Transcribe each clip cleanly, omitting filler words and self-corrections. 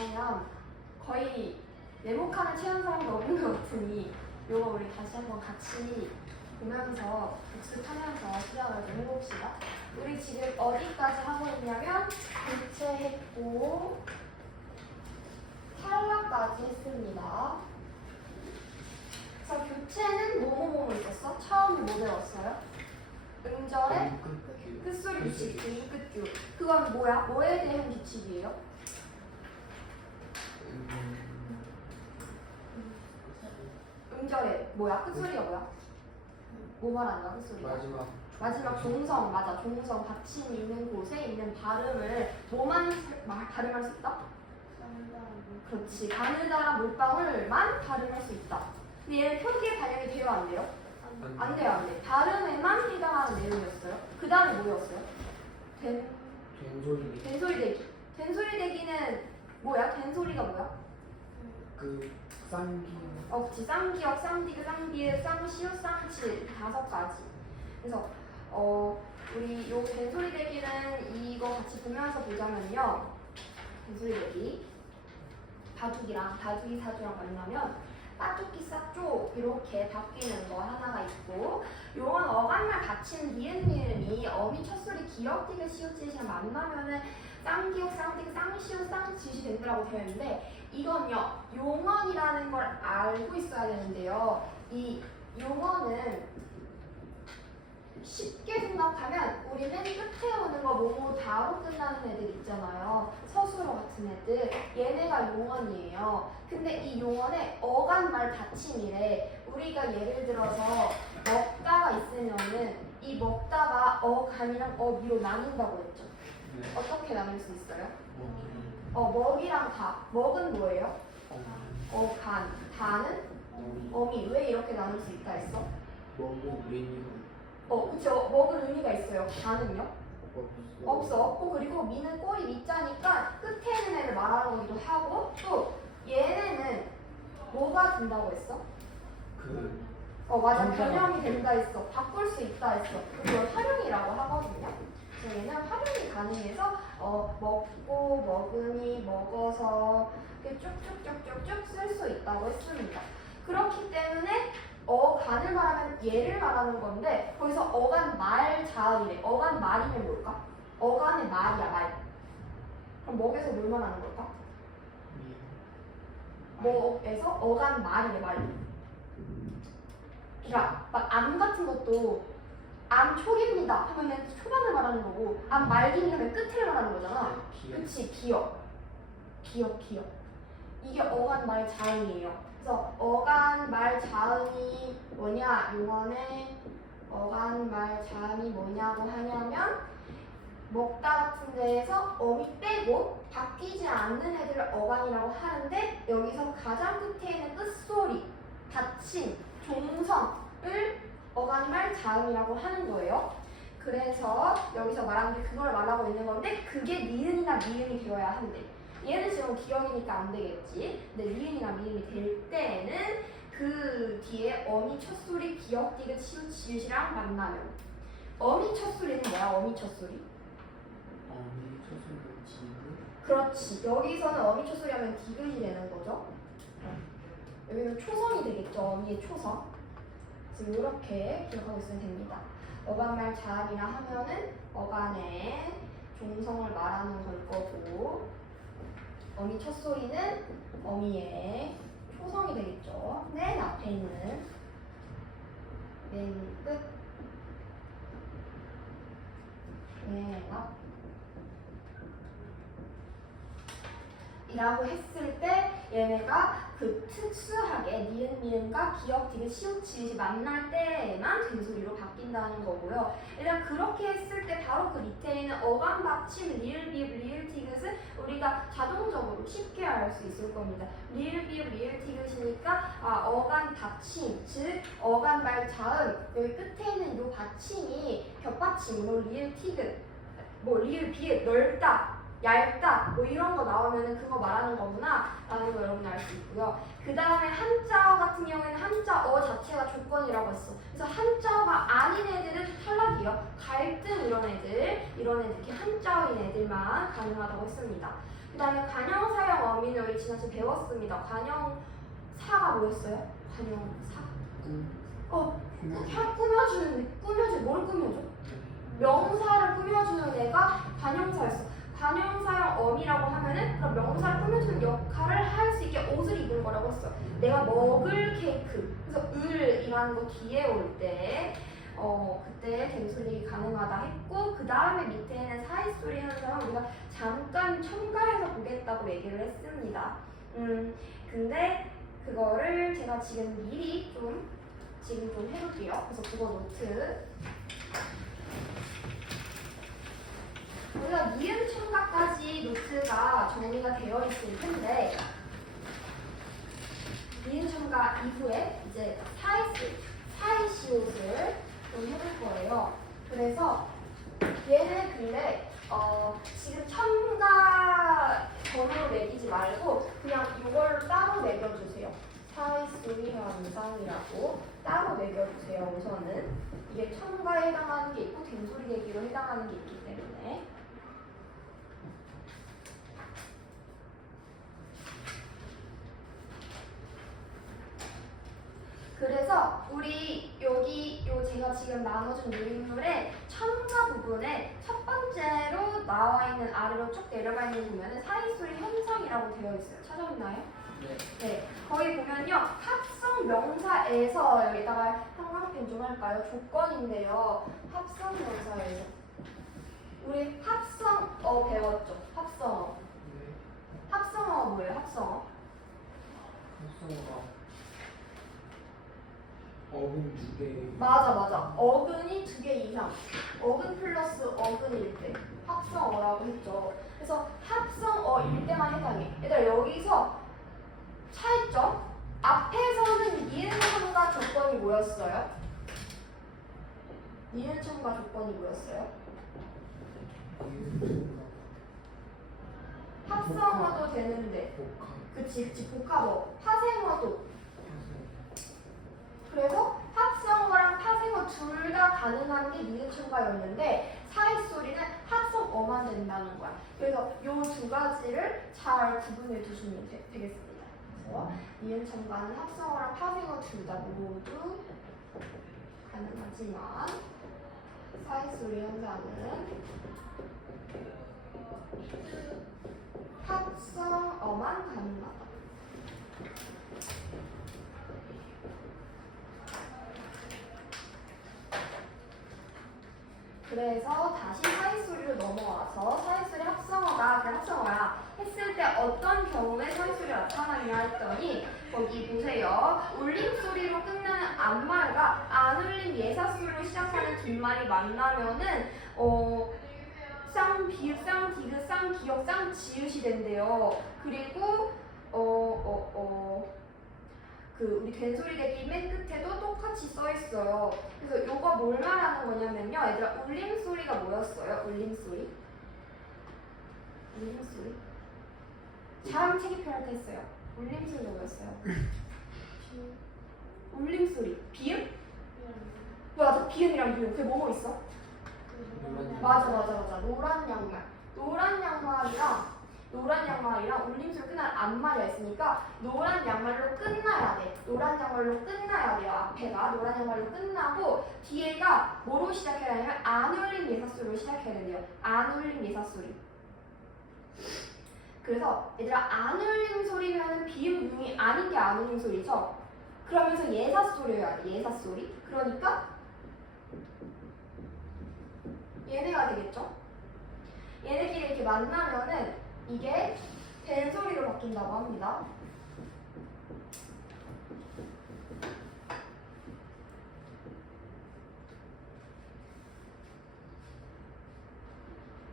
그러면 거의 네모칸을 채운 사람도 없는 것 같으니 요거 우리 다시 한번 같이 보면서 복습하면서 시작을 좀 해봅시다. 우리 지금 어디까지 하고 있냐면 교체했고 탈락까지 했습니다. 그래서 교체는 뭐뭐 있었어? 처음 뭐 배웠어요? 음절의 끝소리 규칙, 끝규. 그건 뭐야? 뭐에 대한 규칙이에요? 음절에 뭐야? 끝소리가 뭐야? 뭐 말한다? 끝소리가? 마지막 종성, 맞아. 종성 받침이 있는 곳에 있는 발음을 뭐만 발음할 수 있다? 그렇지. 가느다란 물방울만 발음할 수 있다. 근데 얘는 표기에 반영이 돼요? 안 돼요? 안 돼요, 안 돼. 발음에만 해당하는 내용이었어요. 그 다음에 뭐였어요? 된소리 대기. 된소리 대기는 뭐야? 된소리가 뭐야? 쌍기. 그치. 쌍기역, 쌍디귿, 쌍디귿, 쌍시옷, 쌍칠 5가지. 그래서 우리 요 된소리 대기는 이거 같이 보면서 보자면요. 된소리 대기 다둑이랑 다둑이 사주랑 만나면 빠쪽기 싸쪽 이렇게 바뀌는 거 하나가 있고, 요건 어간말 받침 니은이 어미 첫소리 기역디귿 시옷짓이랑 만나면은 쌍기역, 쌍디귿, 쌍시옷, 쌍짓이 된다고 되어 있는데, 이건요 용언이라는 걸 알고 있어야 되는데요. 이 용언은 쉽게 생각하면 우리는 끝에 오는 거 뭐뭐 다로 끝나는 애들 있잖아요. 서술어 같은 애들. 얘네가 용언이에요. 근데 이 용언에 어간말 받침이래. 우리가 예를 들어서 먹다가 있으면은 이 먹다가 어간이랑 어미로 나뉜다고 했죠. 네. 어떻게 나눌 수 있어요? 먹이랑 다. 먹은 뭐예요? 어간. 다는 어미. 왜 이렇게 나눌 수 있다 했어? 그쵸. 먹은 의미가 있어요. 다는요? 없어. 그리고 미는 꼬리 미자니까 끝에 있는 애를 말하는 거기도 하고, 또 얘네는 뭐가 된다고 했어? 맞아. 변형이 된다 했어. 바꿀 수 있다 했어. 그걸 활용이라고 하거든요. 그래서 얘는 활용이 가능해서 먹고, 먹으니, 먹어서 이렇게 쭉쭉쭉쭉쭉 쓸 수 있다고 했습니다. 그렇기 때문에 어간을 말하면 얘를 말하는 건데, 거기서 어간 말 자음이래. 어간 말이면 뭘까? 어간의 말이야, 말. 그럼 먹에서 뭘 말하는 걸까? 먹에서 어간 말이래, 말. 그러니까 막 암 같은 것도 암 초기입니다 하면은 초반을 말하는 거고, 암 말기니 하면 끝을 말하는 거잖아. 그치, 기억. 이게 어간 말 자음이에요. 그래서 어간 말 자음이 뭐냐? 용언에 어간 말 자음이 뭐냐고 하냐면, 먹다 같은 데에서 어미 빼고 바뀌지 않는 애들을 어간이라고 하는데, 여기서 가장 끝에 있는 끝소리, 받침, 종성을 어간말 자음이라고 하는 거예요. 그래서 여기서 말하는 게 그걸 말하고 있는 건데, 그게 니은이나 미음이 되어야 한대. 얘는 지금 기억이니까 안 되겠지. 근데 니은이나 미음이 될 때는 그 뒤에 어미 첫소리, 기역, 디귿, 시옷, 지읒이랑 만나면. 어미 첫소리는 뭐야? 어미 첫소리? 그렇지. 여기서는 어미 첫소리 하면 디귿이 되는 거죠. 여기는 초성이 되겠죠. 어미의 초성. 그래서 이렇게 기억하고 있으면 됩니다. 어간말 자음이라 하면은 어간의 종성을 말하는 걸 거고, 어미 첫소리는 어미의 초성이 되겠죠. 맨 앞에 있는 맨 끝, 맨 앞 이라고 했을 때 얘네가 그 특수하게 니은, 미음과 기역, 디귿, 시옷, 지읒이 만날 때에만 된소리로 바뀐다는 거고요. 일단 그렇게 했을 때 바로 그 밑에 있는 어간 받침, 리을, 비읍, 리을, 티귿을 우리가 자동적으로 쉽게 알 수 있을 겁니다. 리을, 비읍, 리을, 티귿이니까 어간 받침, 즉 어간 말 자음, 여기 끝에 있는 요 받침이 겹받침으로 리을, 티귿, 리을, 비읍, 넓다, 얇다, 이런 거 나오면은 그거 말하는 거구나 라는 거 여러분이 알 수 있고요. 그 다음에 한자어 같은 경우에는 한자어 자체가 조건이라고 했어. 그래서 한자어가 아닌 애들은 탈락이에요. 갈등 이런 애들 이렇게 한자어 어인 애들만 가능하다고 했습니다. 그 다음에 관형사형 어민을 우리 지난주에 배웠습니다. 관형사가 뭐였어요? 관형사? 꾸며주는 뭐를 꾸며줘? 명사를 꾸며주는 애가 관형사였어. 관형사형 어미라고 하면은 그럼 명사를 꾸며주는 역할을 할 수 있게 옷을 입은 거라고 했어. 내가 먹을 케이크. 그래서 을이라는 거 뒤에 올 때 그때 댕소리 가능하다 했고, 그 다음에 밑에는 사이소리 현상은 우리가 잠깐 첨가해서 보겠다고 얘기를 했습니다. 근데 그거를 제가 지금 미리 좀 해볼게요. 그래서 그거 노트. 우리가 니은 첨가까지 노트가 정리가 되어 있을 텐데, 니은 첨가 이후에 이제 사이시옷을 좀 해볼 거예요. 그래서 얘는 근데 지금 첨가 번호로 매기지 말고 그냥 이걸로 따로 매겨주세요. 사이소리 현상이라고 따로 매겨주세요. 우선은 이게 첨가에 해당하는 게 있고 댕소리 내기로 해당하는 게 있기 때문에. 그래서 우리 여기 제가 지금 나눠준 요인물의 첨가 부분에 첫 번째로 나와 있는 아래로 쭉 내려가 있는 보면은 사이소리 현상이라고 되어 있어요. 찾아봤나요? 네. 거기 보면요. 합성 명사에서 여기다가 형광펜 좀 할까요? 조건인데요. 합성 명사에서 우리 합성어 배웠죠? 합성어. 합성어 뭐예요? 합성어. 어근 2개. 맞아. 어근이 2개 이상. 어근 플러스 어근일 때 합성어라고 했죠. 그래서 합성어일 때만 해당해. 얘들아 여기서 차이점. 앞에서는 니은 첨가 조건이 뭐였어요? 니은 첨가 조건이 뭐였어요? 합성어도 되는데. 그치. 복합어. 파생어도. 그래서 합성어랑 파생어 둘 다 가능한 게 니은 첨가였는데 사이소리는 합성어만 된다는 거야. 그래서 이 두 가지를 잘 구분해 두시면 되겠습니다. 그래서 니은 첨가는 합성어랑 파생어 둘 다 모두 가능하지만 사이소리 현상은 합성어만 가능하다. 그래서 다시 사이소리로 넘어와서 사이소리 합성어가 그래 합성어야 했을 때 어떤 경우에 사이소리가 나타나냐 했더니 거기 보세요. 울림소리로 끝나는 앞말과 안 울림 예사소리로 시작하는 뒷말이 만나면은 쌍, 비읍, 쌍, 디귿, 쌍, 기역, 쌍, 지읒이 된대요. 그리고 우리 된소리 대기 맨 끝에도 똑같이 써 있어요. 그래서 요거 뭘 말하는 거냐면요. 얘들아 울림소리가 뭐였어요? 울림소리? 자음 체계표할 때 했어요. 울림소리가 뭐였어요? 울림소리. 비읍? 맞아. 비읍이랑 비읍. 그게 뭐뭐 있어? 맞아. 노란 양말이랑 울림소리 끝나는 앞말이 있으니까 노란 양말로 끝나야 돼. 돼요. 앞에가 노란 양말로 끝나고 뒤에가 뭐로 시작해야 하냐면 안 울림 예사소리로 시작해야 된대요. 안 울림 예사소리. 그래서 얘들아 안 울림 소리면은 비읍 융이 아닌 게 안 울림 소리죠. 그러면서 예사소리여야 돼. 예사소리. 그러니까 얘네가 되겠죠. 얘네끼리 이렇게 만나면은 이게 된소리로 바뀐다고 합니다.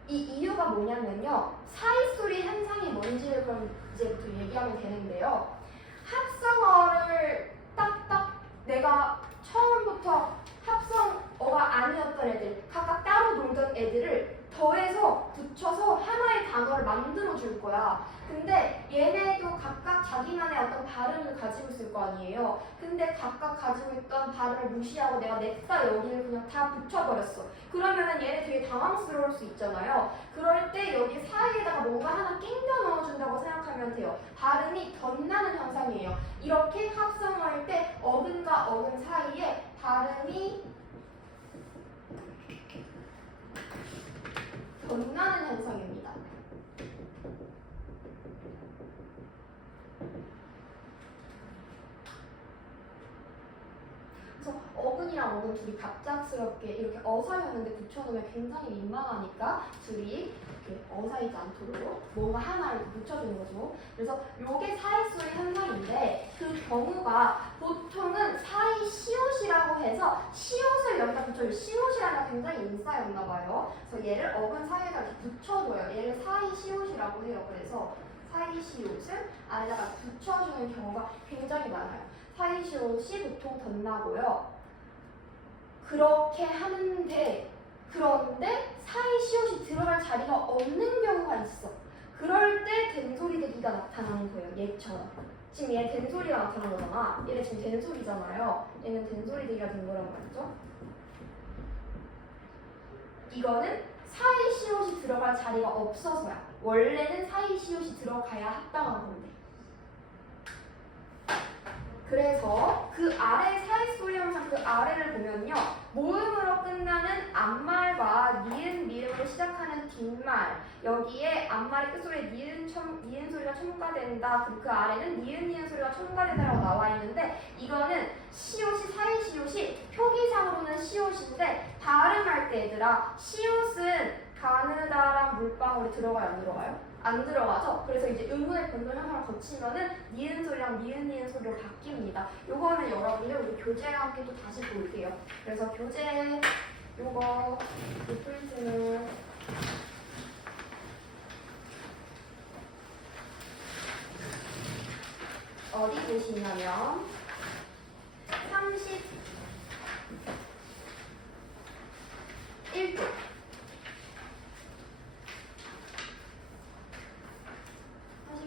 이 이유가 뭐냐면요. 사이소리 현상이 뭔지를 그럼 이제부터 얘기하면 되는데요. 합성어를 딱딱 내가 처음부터 합성어가 아니었던 애들, 각각 따로 놀던 애들을 더해서 붙여서 하나의 단어를 만들어 줄 거야. 근데 얘네도 각각 자기만의 어떤 발음을 가지고 있을 거 아니에요. 근데 각각 가지고 있던 발음을 무시하고 내가 냈다 여기를 그냥 다 붙여버렸어. 그러면은 얘네 되게 당황스러울 수 있잖아요. 그럴 때 여기 사이에다가 뭔가 하나 낑겨 넣어준다고 생각하면 돼요. 발음이 덧나는 현상이에요. 이렇게 합성할 때 어근과 어근 사이에 발음이 덧나는 현상입니다. 그래서 어근이랑 어근 둘이 갑작스럽게 이렇게 어사였는데 붙여놓으면 굉장히 민망하니까 둘이 이렇게 어사이지 않도록 뭔가 하나를 붙여주는 거죠. 그래서 요게 사이소리 현상인데 그 경우가 보통은 사이 시옷이라고 해서 시옷을 여기다 붙여요. 시옷이라는 굉장히 인싸였나 봐요. 그래서 얘를 어근 사이에다 이렇게 붙여줘요. 얘를 사이 시옷이라고 해요. 그래서 사이 시옷을 안에다가 붙여주는 경우가 굉장히 많아요. 사이 시옷이 보통 덧나고요. 그렇게 하는데 그런데 사이 시옷이 들어갈 자리가 없는 경우가 있어. 그럴 때 된소리대기가 나타나는 거예요. 얘처럼. 지금 얘 된소리가 나타난 거잖아. 얘는 지금 된소리잖아요. 얘는 된소리대기가 된 거란 말이죠. 이거는 사이 시옷이 들어갈 자리가 없어서야. 원래는 사이 시옷이 들어가야 합당한 건데. 그래서 그 아래 사이 소리 현상 그 아래를 보면요. 모음으로 끝나는 앞말과 니은 미음으로 시작하는 뒷말 여기에 앞말의 끝소리에 니은 소리가 첨가된다. 그리고 그 아래는 니은 소리가 첨가된다라고 나와 있는데 이거는 시옷이 사이 시옷이 표기상으로는 시옷인데 발음할 때 얘들아 시옷은 가느다란 물방울이 들어가요 안 들어가요? 안 들어가죠? 그래서 이제 의문의 변동 현상을 거치면은 니은 소리랑 니은 소리로 바뀝니다. 요거는 여러분들 우리 교재와 함께 또 다시 볼게요. 그래서 교재 요거 이 프린트는 어디 보시냐면 31쪽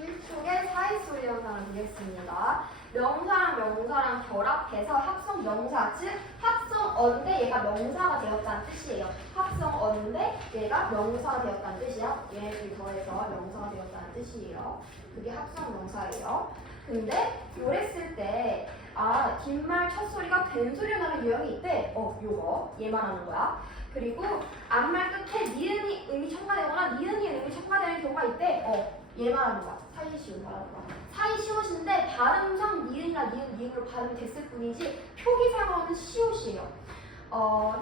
41쪽에 사이소리 현상을 보겠습니다. 명사랑 명사랑 결합해서 합성 명사, 즉 합성어인데 얘가 명사가 되었다는 뜻이에요. 합성어인데 얘가 명사가 되었다는 뜻이야. 얘네들이 더해서 명사가 되었다는 뜻이에요. 그게 합성 명사예요. 근데 요랬을 때 뒷말 첫 소리가 된 소리가 나는 유형이 있대. 요거 얘 말하는 거야. 그리고 앞말 끝에 니은이 음이 첨가되거나 니은이 음이 첨가되는 경우가 있대. 얘 말하는 거야. 사이 시옷 말하는 거야. 사이 시옷인데 발음상 니은이나 니은으로 발음이 됐을 뿐이지 표기상으로는 시옷이에요.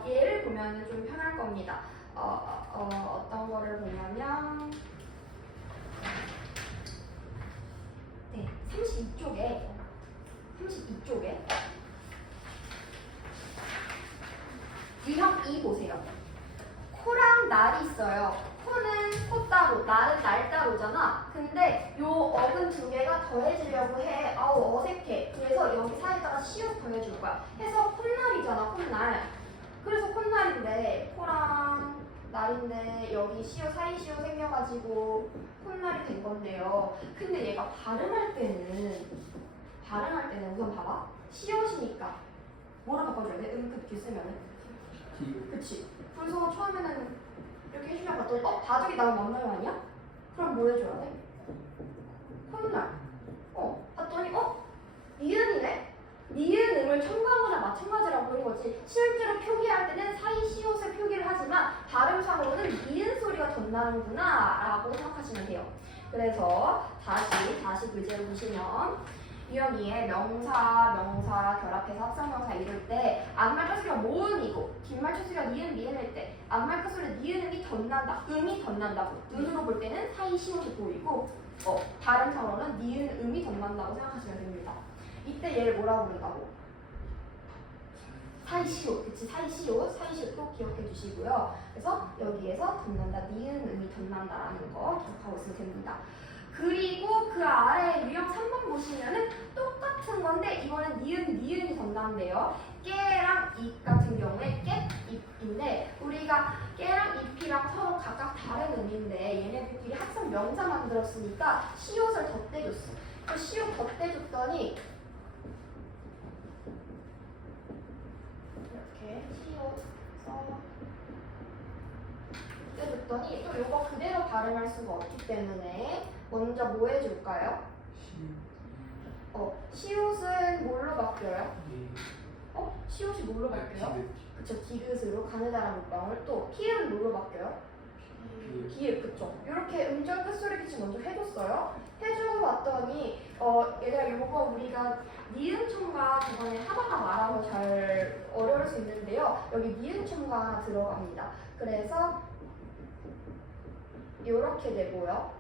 얘를 보면 좀 편할 겁니다. 어떤 거를 보냐면 네, 32쪽에 유형 2 보세요. 코랑 날이 있어요. 코는 코 따로, 날은 날 따로잖아. 근데 요 어근 두 개가 더해지려고 해. 아우 어색해. 그래서 여기 사이에다가 시옷 더해줄 거야. 해서 콧날이잖아, 콧날. 그래서 콧날인데 코랑 날인데 여기 시옷 사이 시옷 생겨가지고 콧날이 된 건데요. 근데 얘가 발음할 때는 우선 봐봐. 시옷이니까 뭐로 바꿔줘야 돼? 음급 뒤 쓰면은. 그치? 그래서 처음에는 이렇게 해주려고 봤더니 바둑이 나면 맞나요 아니야? 그럼 뭐 해줘야 돼? 콧날. 봤더니 니은이네? 니은음을 첨가한 거나 마찬가지라고 하는 거지. 실제로 표기할 때는 사이 시옷을 표기를 하지만 발음상으로는 니은 소리가 덧나는구나 라고 생각하시면 돼요. 그래서 다시 교재를 보시면 유형 2에 명사 결합해서 합성명사 이럴 때 앞말 첫 소리가 모음이고 뒷말 첫 소리가 니은 미음일 때 앞말 첫 소리가 니은음이 덧난다. 음이 덧난다고. 눈으로 볼 때는 사이 시옷이 보이고 발음상으로는 니은 음이 덧난다고 생각하시면 됩니다. 이때 얘를 뭐라고 부른다고? 사이 시옷. 그치? 사이 시옷 꼭 기억해 주시고요. 그래서 여기에서 덧난다. 니은 음이 덧난다라는 거 기억하고 있으면 됩니다. 그리고 그 아래 유형 3번 보시면은 똑같은 건데 이거는 니은이 덧난대요. 깨랑 잎 같은 경우에 깻잎인데 우리가 깨랑 잎이랑 서로 각각 다른 의미인데 얘네들끼리 합성 명사 만들었으니까 시옷을 덧대줬어. 그 시옷 덧대줬더니 이렇게 시옷 써 덧대줬더니 또 요거 그대로 발음할 수가 없기 때문에 먼저 뭐 해줄까요? 시옷은 뭘로 바뀌어요? 시옷이 뭘로 바뀌어요? 그쵸, 디귿으로 가느다란 물방울. 또 피읍은 뭘로 바뀌어요? 비읍, 그쵸. 이렇게 음절 끝소리 기침 먼저 해줬어요. 해주고 왔더니 얘들아 요거 우리가 니은총과 저번에 하다가 말아서 잘 어려울 수 있는데요. 여기 니은총과 하나 들어갑니다. 그래서 이렇게 되고요.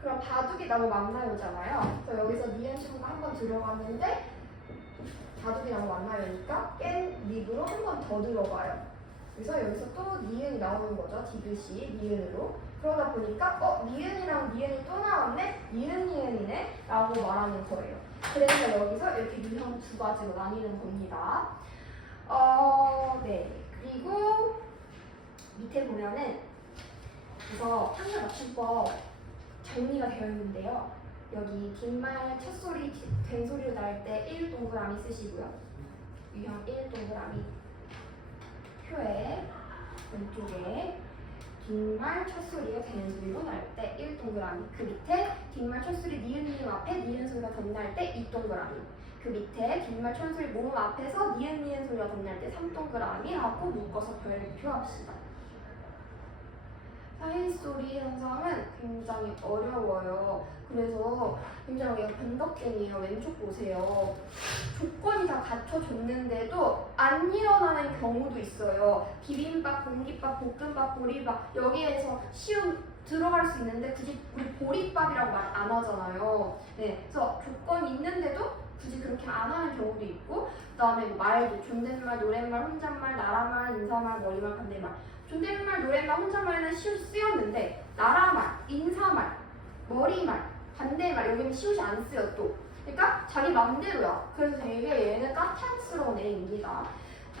그럼 바둑이 나무 만나요잖아요. 그래서 여기서 니은총과 한 번 들어갔는데 바둑이 나무 만나요니까 깬 닉으로 한 번 더 들어가요. 그래서 여기서 또 니은이 나오는 거죠. 디귿이 니은으로. 그러다 보니까 니은이랑 니은이 또 나왔네? 니은이네? 라고 말하는 거예요. 그래서 여기서 이렇게 유형 두 가지로 나뉘는 겁니다. 네. 그리고 밑에 보면은 그래서 한글 맞춤법 정리가 되어 있는데요. 여기 뒷말 첫소리 된소리로 나올 때 1 동그라미 쓰시고요. 유형 1 동그라미 표에 왼쪽에 뒷말 첫소리가 되는 소리로 나올 때 1 동그라미, 그 밑에 뒷말 첫소리 니은 앞에 니은 소리가 덧날 때 2 동그라미, 그 밑에 뒷말 첫소리 모음 앞에서 니은 소리가 덧날 때 3 동그라미 하고 묶어서 별표합시다. 사인소리 현상은 굉장히 어려워요. 그래서 굉장히 변덕쟁이에요. 왼쪽 보세요. 조건이 다 갖춰졌는데도 안 일어나는 경우도 있어요. 비빔밥, 공깃밥, 볶음밥, 보리밥 여기에서 쉬운 들어갈 수 있는데 굳이 우리 보리밥이라고 말 안 하잖아요. 네, 그래서 조건이 있는데도 굳이 그렇게 안 하는 경우도 있고, 그 다음에 말도 존댓말, 노랫말, 혼잣말, 나라말, 인사말, 머리말, 반대말. 존댓말, 노랫말, 혼잣말에는 시옷이 쓰였는데 나라말, 인사말, 머리말, 반대말 여기는 시옷이 안 쓰여 또. 그러니까 자기 맘대로야. 그래서 되게 얘는 까탈스러운 애입니다.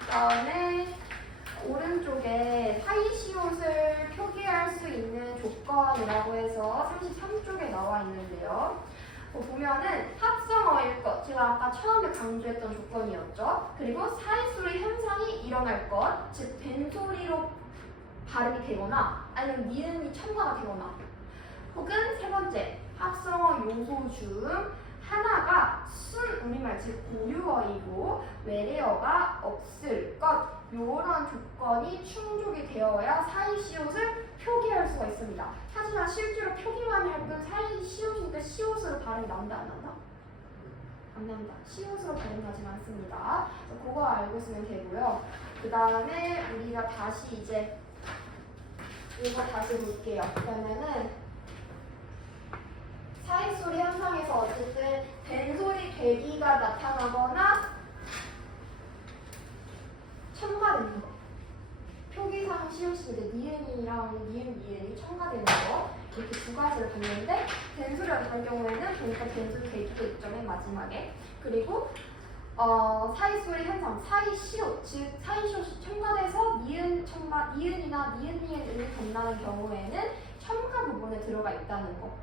그 다음에 오른쪽에 사이시옷을 표기할 수 있는 조건이라고 해서 33쪽에 나와 있는데요. 보면은 합성어일 것, 제가 아까 처음에 강조했던 조건이었죠. 그리고 사이소리 현상이 일어날 것, 즉 된소리로 발음이 되거나 아니면 니은이 첨가가 되거나, 혹은 세 번째 합성어 요소 중 하나가 순 우리말 즉 고유어이고 외래어가 없을 것, 이런 조건이 충족이 되어야 사이시옷을 표기할 수가 있습니다. 하지만 실제로 표기만 할 뿐 사이시옷이니까 시옷으로 발음이 나온다 안 나온다? 안 나온다. 시옷으로 발음 나지 않습니다. 그거 알고 있으면 되고요. 그 다음에 우리가 다시 이제 이거 다시 볼게요. 그러면은 사이소리 현상에서 어쨌든 된소리 되기가 나타나거나 첨가되는 거. 표기상 시옷인데 니은이랑 니은이 첨가되는 거, 이렇게 두 가지를 봤는데 된소리가 나는 경우에는 보니까 된소리 되기가 있죠, 맨 마지막에. 그리고 사이소리 현상, 사이시옷, 즉 사이시옷이 첨가돼서 니은이나 니은이 덧나는 경우에는 첨가 부분에 들어가 있다는 거,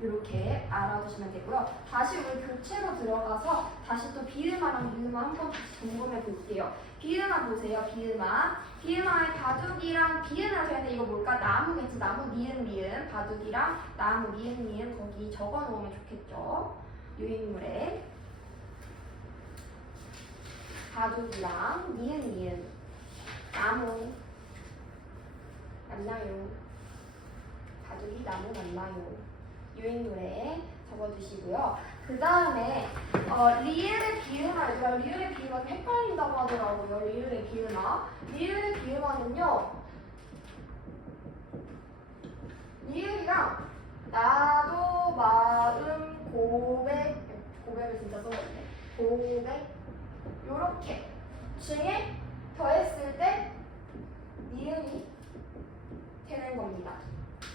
이렇게 알아두시면 되고요. 다시 우리 교체로 들어가서 다시 또 비음화랑 미음화 한번 점검해 볼게요. 비음화 보세요. 비음화의 바둑이랑 비음화 되는데 이거 뭘까? 나무겠지. 나무 니은 미음, 바둑이랑 나무 니은 미음 거기 적어 놓으면 좋겠죠. 유인물에 바둑이랑 니은 미음 나무 만나요. 바둑이 나무 만나요. 유인물에 적어주시고요. 그 다음에 리을의 비음화, 리을의 비음화 좀 헷갈린다고 하더라고요. 리을의 비음화는요, 리을이랑 나도 마음 고백을 진짜 써버렸네. 고백 요렇게 중에 더했을 때 니은이 되는 겁니다.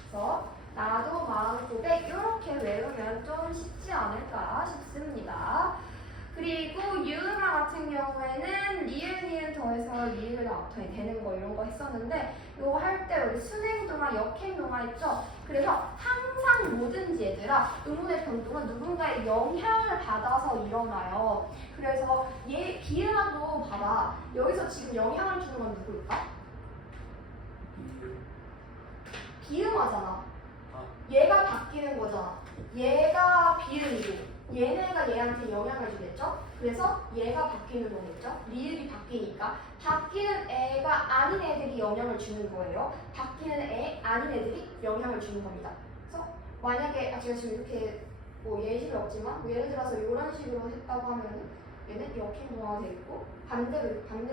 그래서 나도 마음 고백 이렇게 외우면 좀 쉽지 않을까 싶습니다. 그리고 유음화 같은 경우에는 니은 더해서 리을 앞에 되는 거 이런 거 했었는데 있었는데 이거 할 때 우리 순행동화, 역행동화 있죠? 그래서 항상 뭐든지 얘들아 의문의 변동은 누군가의 영향을 받아서 일어나요. 그래서 얘 비음화도 봐봐. 여기서 지금 영향을 주는 건 누구일까? 비음화잖아. 얘가 바뀌는 거잖아. 얘가 비음이고 얘네가 얘한테 영향을 주겠죠? 그래서 얘가 바뀌는 거겠죠? 리을이 바뀌니까 바뀌는 애가 아닌 애들이 영향을 주는 거예요. 바뀌는 애 아닌 애들이 영향을 주는 겁니다. 그래서 만약에 제가 지금 이렇게 뭐 예시는 없지만 뭐 예를 들어서 이런 식으로 했다고 하면은 얘는 역행동화가 돼 있고 반대로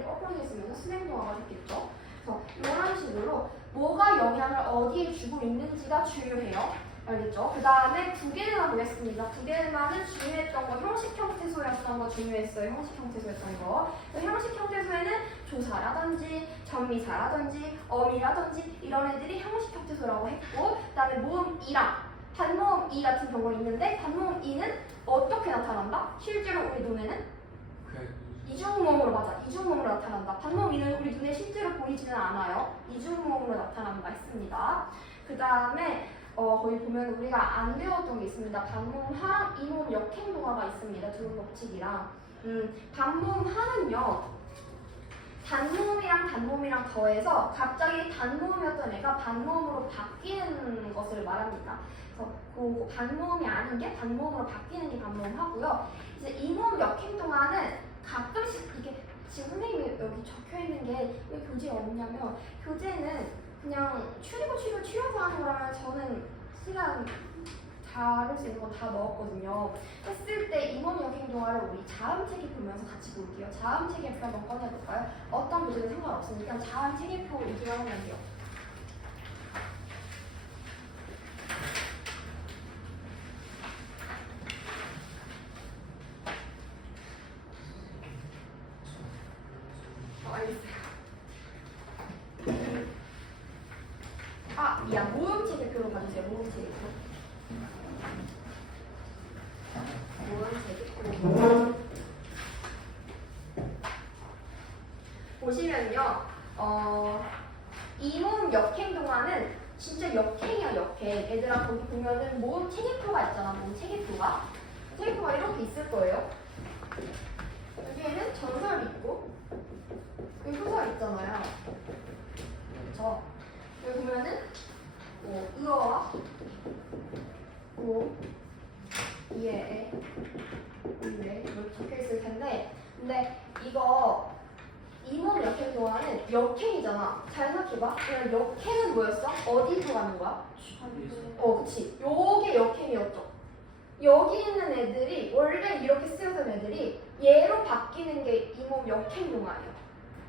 엎어져 있으면 순행동화가 됐겠죠? 그래서 이런 식으로 뭐가 영향을 어디에 주고 있는지가 중요해요. 알겠죠? 그 다음에 부계능화 보겠습니다. 부계능화는 중요했던 거 형식 형태소였던 거 중요했어요. 형식 형태소였던 거. 형식 형태소에는 조사라든지 전미사라든지 어미라든지 이런 애들이 형식 형태소라고 했고, 그 다음에 모음 이랑 반모음 이 같은 경우가 있는데 반모음 이는 어떻게 나타난다? 실제로 우리 눈에는 이중모음으로 맞아. 이중모음으로 나타난다. 반모음 이는 우리 눈에 실제로 보이지는 않아요. 이중모음으로 나타난다 했습니다. 그 다음에 거기 보면 우리가 안 배웠던 게 있습니다. 반모음 하랑 이모음 역행동화가 있습니다. 두음 법칙이랑. 반모음 하는요. 단모음이랑 단모음이랑 더해서 갑자기 단모음이었던 애가 반모음으로 바뀌는 것을 말합니다. 그래서 그 반모음이 아닌 게 반모음으로 바뀌는 게 반모음 하고요. 이제 이모음 역행동화는 가끔씩 이게 지금 선생님이 여기 적혀 있는 게 왜 교재에 없냐면 교재는 그냥 추려서 하는 거라면 저는 시간 다룰 수 있는 건 다 넣었거든요. 했을 때 이모음 역행동화를 우리 자음 체계표 보면서 같이 볼게요. 자음 체계표 한번 꺼내볼까요? 어떤 교재도 상관없으니까 자음 체계표 위주로 하면 돼요. 알겠어요. 미안. 모음 체계표로 봐주세요. 모음 체계표. 모음 체계표. 보시면요. 이모음 역행동화는 진짜 역행이야, 역행. 얘들아, 거기 보면은 모음 체계표가 있잖아, 모음 체계표가. 체계표가 이렇게 있을 거예요. 여기에는 전설이 있고, 여기 후설 있잖아요. 그쵸? 여기 보면은 의어와 이에 이렇게 적혀 있을 텐데, 근데 이거 이모음 역행동화는 역행이잖아. 잘 생각해봐. 그냥 역행은 뭐였어? 어디로 가는 거야? 그치. 요게 역행이었죠. 여기 있는 애들이 원래 이렇게 쓰였던 애들이 얘로 바뀌는 게 이모음 역행동화예요.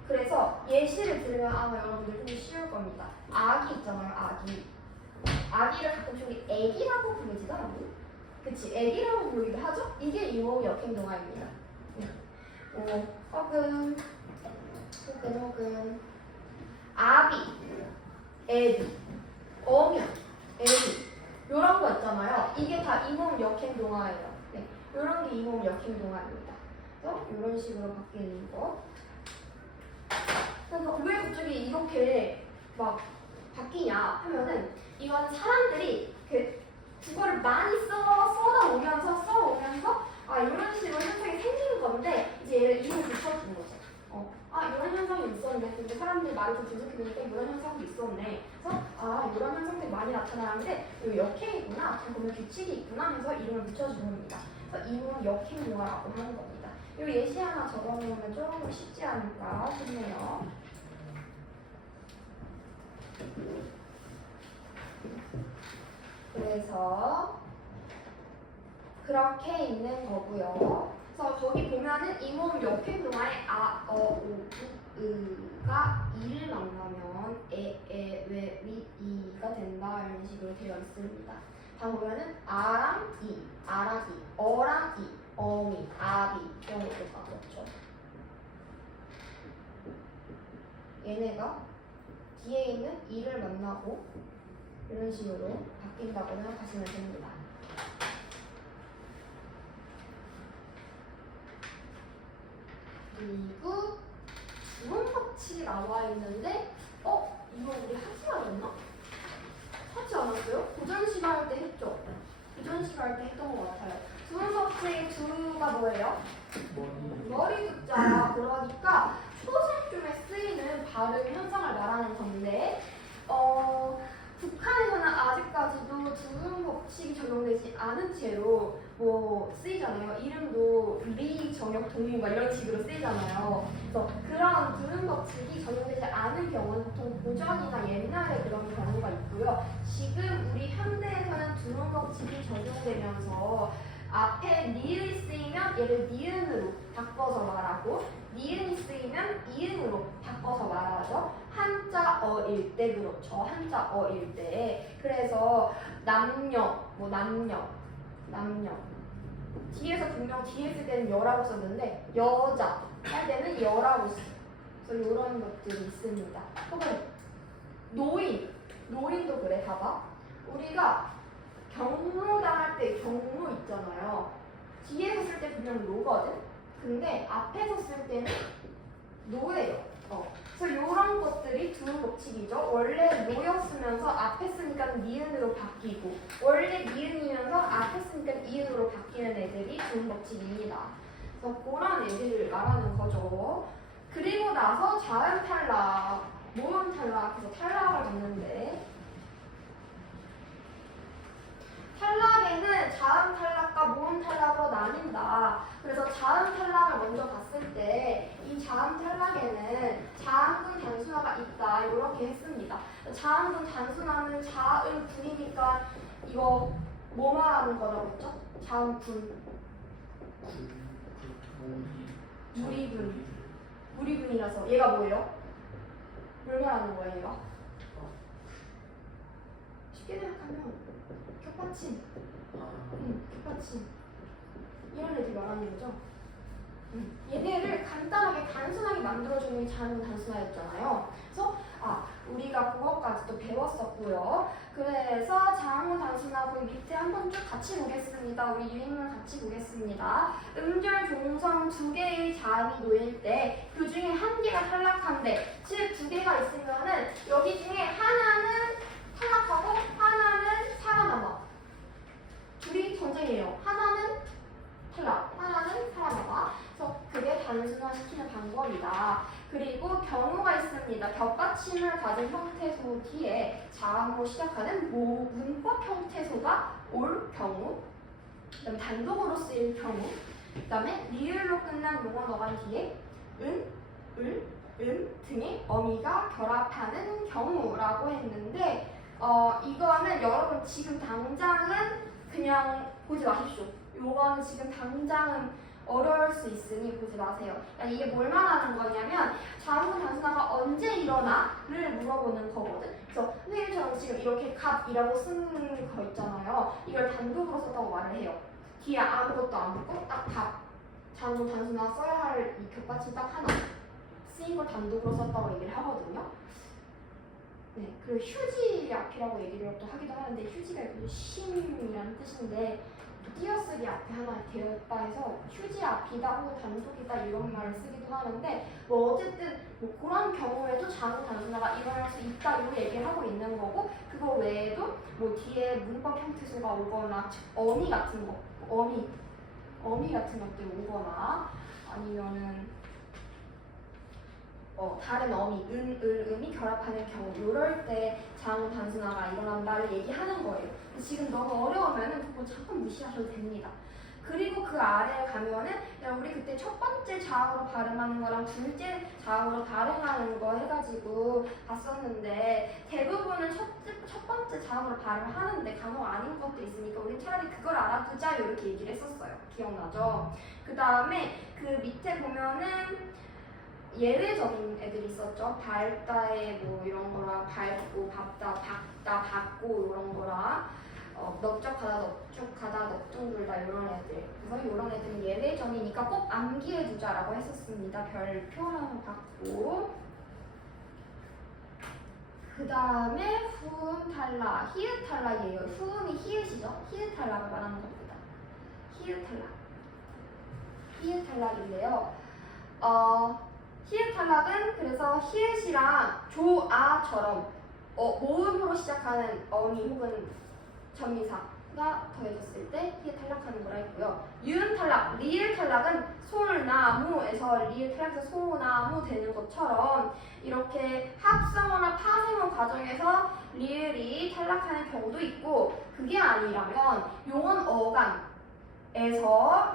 그래서 예시를 들으면 아마 여러분들 좀 쉬울 겁니다. 아기 있잖아요, 아기. 아기를 가끔씩 우리 애기라고 부르지도 않고, 그치? 애기라고 부르기도 하죠? 이게 이모음 역행동화입니다. 혹은 아비, 애비, 어미, 애비 요런 거 있잖아요. 이게 다 이모음 역행동화예요. 네, 요런 게 이모음 역행동화입니다. 그래서 요런 식으로 바뀌는 거. 그래서 왜 갑자기 이렇게 막 바뀌냐 하면은 이건 사람들이 그 국어를 많이 써오면서 이런 식으로 현상이 생기는 건데 이제 얘를 이름을 붙여주는 거죠. 이런 현상이 있었네. 근데 사람들이 말을 좀 분석해보니까 이런 현상도 있었네. 그래서 이런 현상들이 많이 나타나는데 이 역행이구나. 보면 규칙이 있구나 해서 이름을 붙여주는 겁니다. 그래서 이름은 역행동화라고 하는 겁니다. 이 예시 하나 적어놓으면 조금 쉽지 않을까 싶네요. 그래서 그렇게 있는 거고요. 그래서 거기 보면은 이모음 역행동화에 가 이를 만나면 왜, 위, 이가 된다 이런 식으로 되어 있습니다. 다 보면은 아랑 이, 어랑 이, 어미, 아비 이런 것도 다 그렇죠. 얘네가 뒤에 있는 이를 만나고 이런 식으로 바뀐다고 생각하시면 됩니다. 그리고 두음 법칙이 나와 있는데 때 했던 것 같아요. 두음법칙 두가 뭐예요? 머리. 머리 숫자. 그러니까 초성쯤에 쓰이는 발음 현상을 말하는 건데 북한에서는 아직까지도 두음 법칙이 적용되지 않은 채로 뭐 쓰이잖아요. 이름도 리 정역 동유 막 이런 식으로 쓰이잖아요. 그래서 그런 두음 법칙이 적용되지 않은 경우는 보통 고전이나 옛날에 그런 경우가 있고요. 지금 우리 현대에서는 두음 법칙이 적용되면서 앞에 니은이 쓰이면 얘를 니은으로 바꿔서 말하고 니은이 쓰이면 이응으로 바꿔서 말하죠. 한자어일 때 그렇죠. 한자어일 때. 그래서 남녀, 뭐 남녀 뒤에서 분명 뒤에 쓸 때는 여라고 썼는데 여자 할 때는 여라고 써요. 그래서 이런 것들이 있습니다. 혹은 노인도 그래. 봐봐. 우리가 경로당할 때 경로 있잖아요. 뒤에서 쓸 때 분명 노거든. 근데 앞에서 쓸 때는 노예요. 그래서 이런 것들이 두음 법칙이죠. 원래 노였으면서 앞에 쓰니까 니은으로 바뀌고 원래 니은이면서 앞에 쓰니까 이응으로 바뀌는 애들이 두음 법칙입니다. 그래서 그런 애들을 말하는 거죠. 그리고 나서 자음 탈락, 모음 탈락해서 탈락을 줬는데 탈락에는 자음 탈락과 모음 탈락으로 나뉜다. 그래서 자음 탈락을 먼저 봤을 때 이 자음 탈락에는 자음분 단순화가 있다. 이렇게 했습니다. 자음분 단순화는 자음 분이니까 이거 뭐 말하는 거라고 했죠? 자음분. 무리분. 무리분이라서 얘가 뭐예요? 뭘 말하는 거예요, 얘가? 쉽게 생각하면 겹받침. 겹받침. 이런 애들 말하는 거죠. 얘네를 간단하게 단순하게 만들어주는 게 자음분 단순화였잖아요. 그래서 우리가 그것까지 또 배웠었고요. 그래서 자음분 단순화 그 밑에 한번 쭉 같이 보겠습니다. 우리 유인물 같이 보겠습니다. 음절, 종성 두 개의 자음이 놓일 때 그 중에 한 개가 탈락한데, 즉 두 개가 있으면은 여기 중에 하나는 탈락하고 하나는 살아남아. 둘이 전쟁이에요. 하나는 탈락, 하나는 살아남아. 그래서 그게 단순화시키는 방법이다. 그리고 경우가 있습니다. 겹받침을 가진 형태소 뒤에 자음으로 시작하는 문법 형태소가 올 경우, 그다음 단독으로 쓰일 경우, 그다음에 리을로 끝난 용어 어간 뒤에 은, 을, 등의 어미가 결합하는 경우라고 했는데 이거는 여러분 지금 당장은 그냥 보지 마십시오. 요거는 지금 당장은 어려울 수 있으니 보지 마세요. 그러니까 이게 뭘 말하는 거냐면 자음분 단순화가 언제 일어나?를 물어보는 거거든. 그래서 선생님처럼 지금 이렇게 값이라고 쓰는 거 있잖아요. 이걸 단독으로 썼다고 말을 해요. 뒤에 아무것도 안 붙고 딱 값. 자음분 단순화 써야 할 이 겹받침 딱 하나. 쓰인 걸 단독으로 썼다고 얘기를 하거든요. 네, 그리고 휴지 앞이라고 얘기를 또 하기도 하는데 휴지가 쉼이라는 뜻인데 띄어쓰기 앞에 하나 되었다 해서 휴지 앞이다 혹은 단독이다 이런 말을 쓰기도 하는데 뭐 어쨌든 뭐 그런 경우에도 자음 단순화가 일어날 수 있다고 얘기를 하고 있는 거고 그거 외에도 뭐 뒤에 문법 형태소가 오거나 즉 어미 같은 거 어미 같은 것들이 오거나 아니면은 다른 어미, 은, 을, 음이 결합하는 경우 이럴 때 자음 단순화가 일어난다를 얘기하는 거예요. 지금 너무 어려우면은 그거 잠깐 무시하셔도 됩니다. 그리고 그 아래에 가면은 그냥 우리 그때 첫 번째 자음으로 발음하는 거랑 둘째 자음으로 발음하는 거 해가지고 봤었는데 대부분은 첫 번째 자음으로 발음하는데 간혹 아닌 것도 있으니까 우리 차라리 그걸 알아두자 이렇게 얘기를 했었어요. 기억나죠? 그 다음에 그 밑에 보면은 예외적인 애들이 있었죠. 밝다에 뭐 이런 거랑 밝고 밝다, 박다, 받고 이런 거랑 넓적하다, 넙죽하다, 넙둥글다 이런 애들. 그래서 이런 애들은 예외적이니까 꼭 암기해 두자라고 했었습니다. 별표 하나 받고. 그 다음에 후음 탈락, 히읗 탈락이에요. 후음이 히읗이죠. 히읗 탈락을 말하는 겁니다. 히읗 탈락. 히읗 탈락인데요. 히읗 탈락은 그래서 히읗이랑 조아처럼 모음으로 시작하는 어미 혹은 전미사 더해졌을 때 희에 탈락하는 거라 했고요. 유은 탈락, 리을 탈락은 솔나무에서 리을 탈락해서 소나무 되는 것처럼 이렇게 합성어나 파생어 과정에서 리을이 탈락하는 경우도 있고 그게 아니라면 용언 어간에서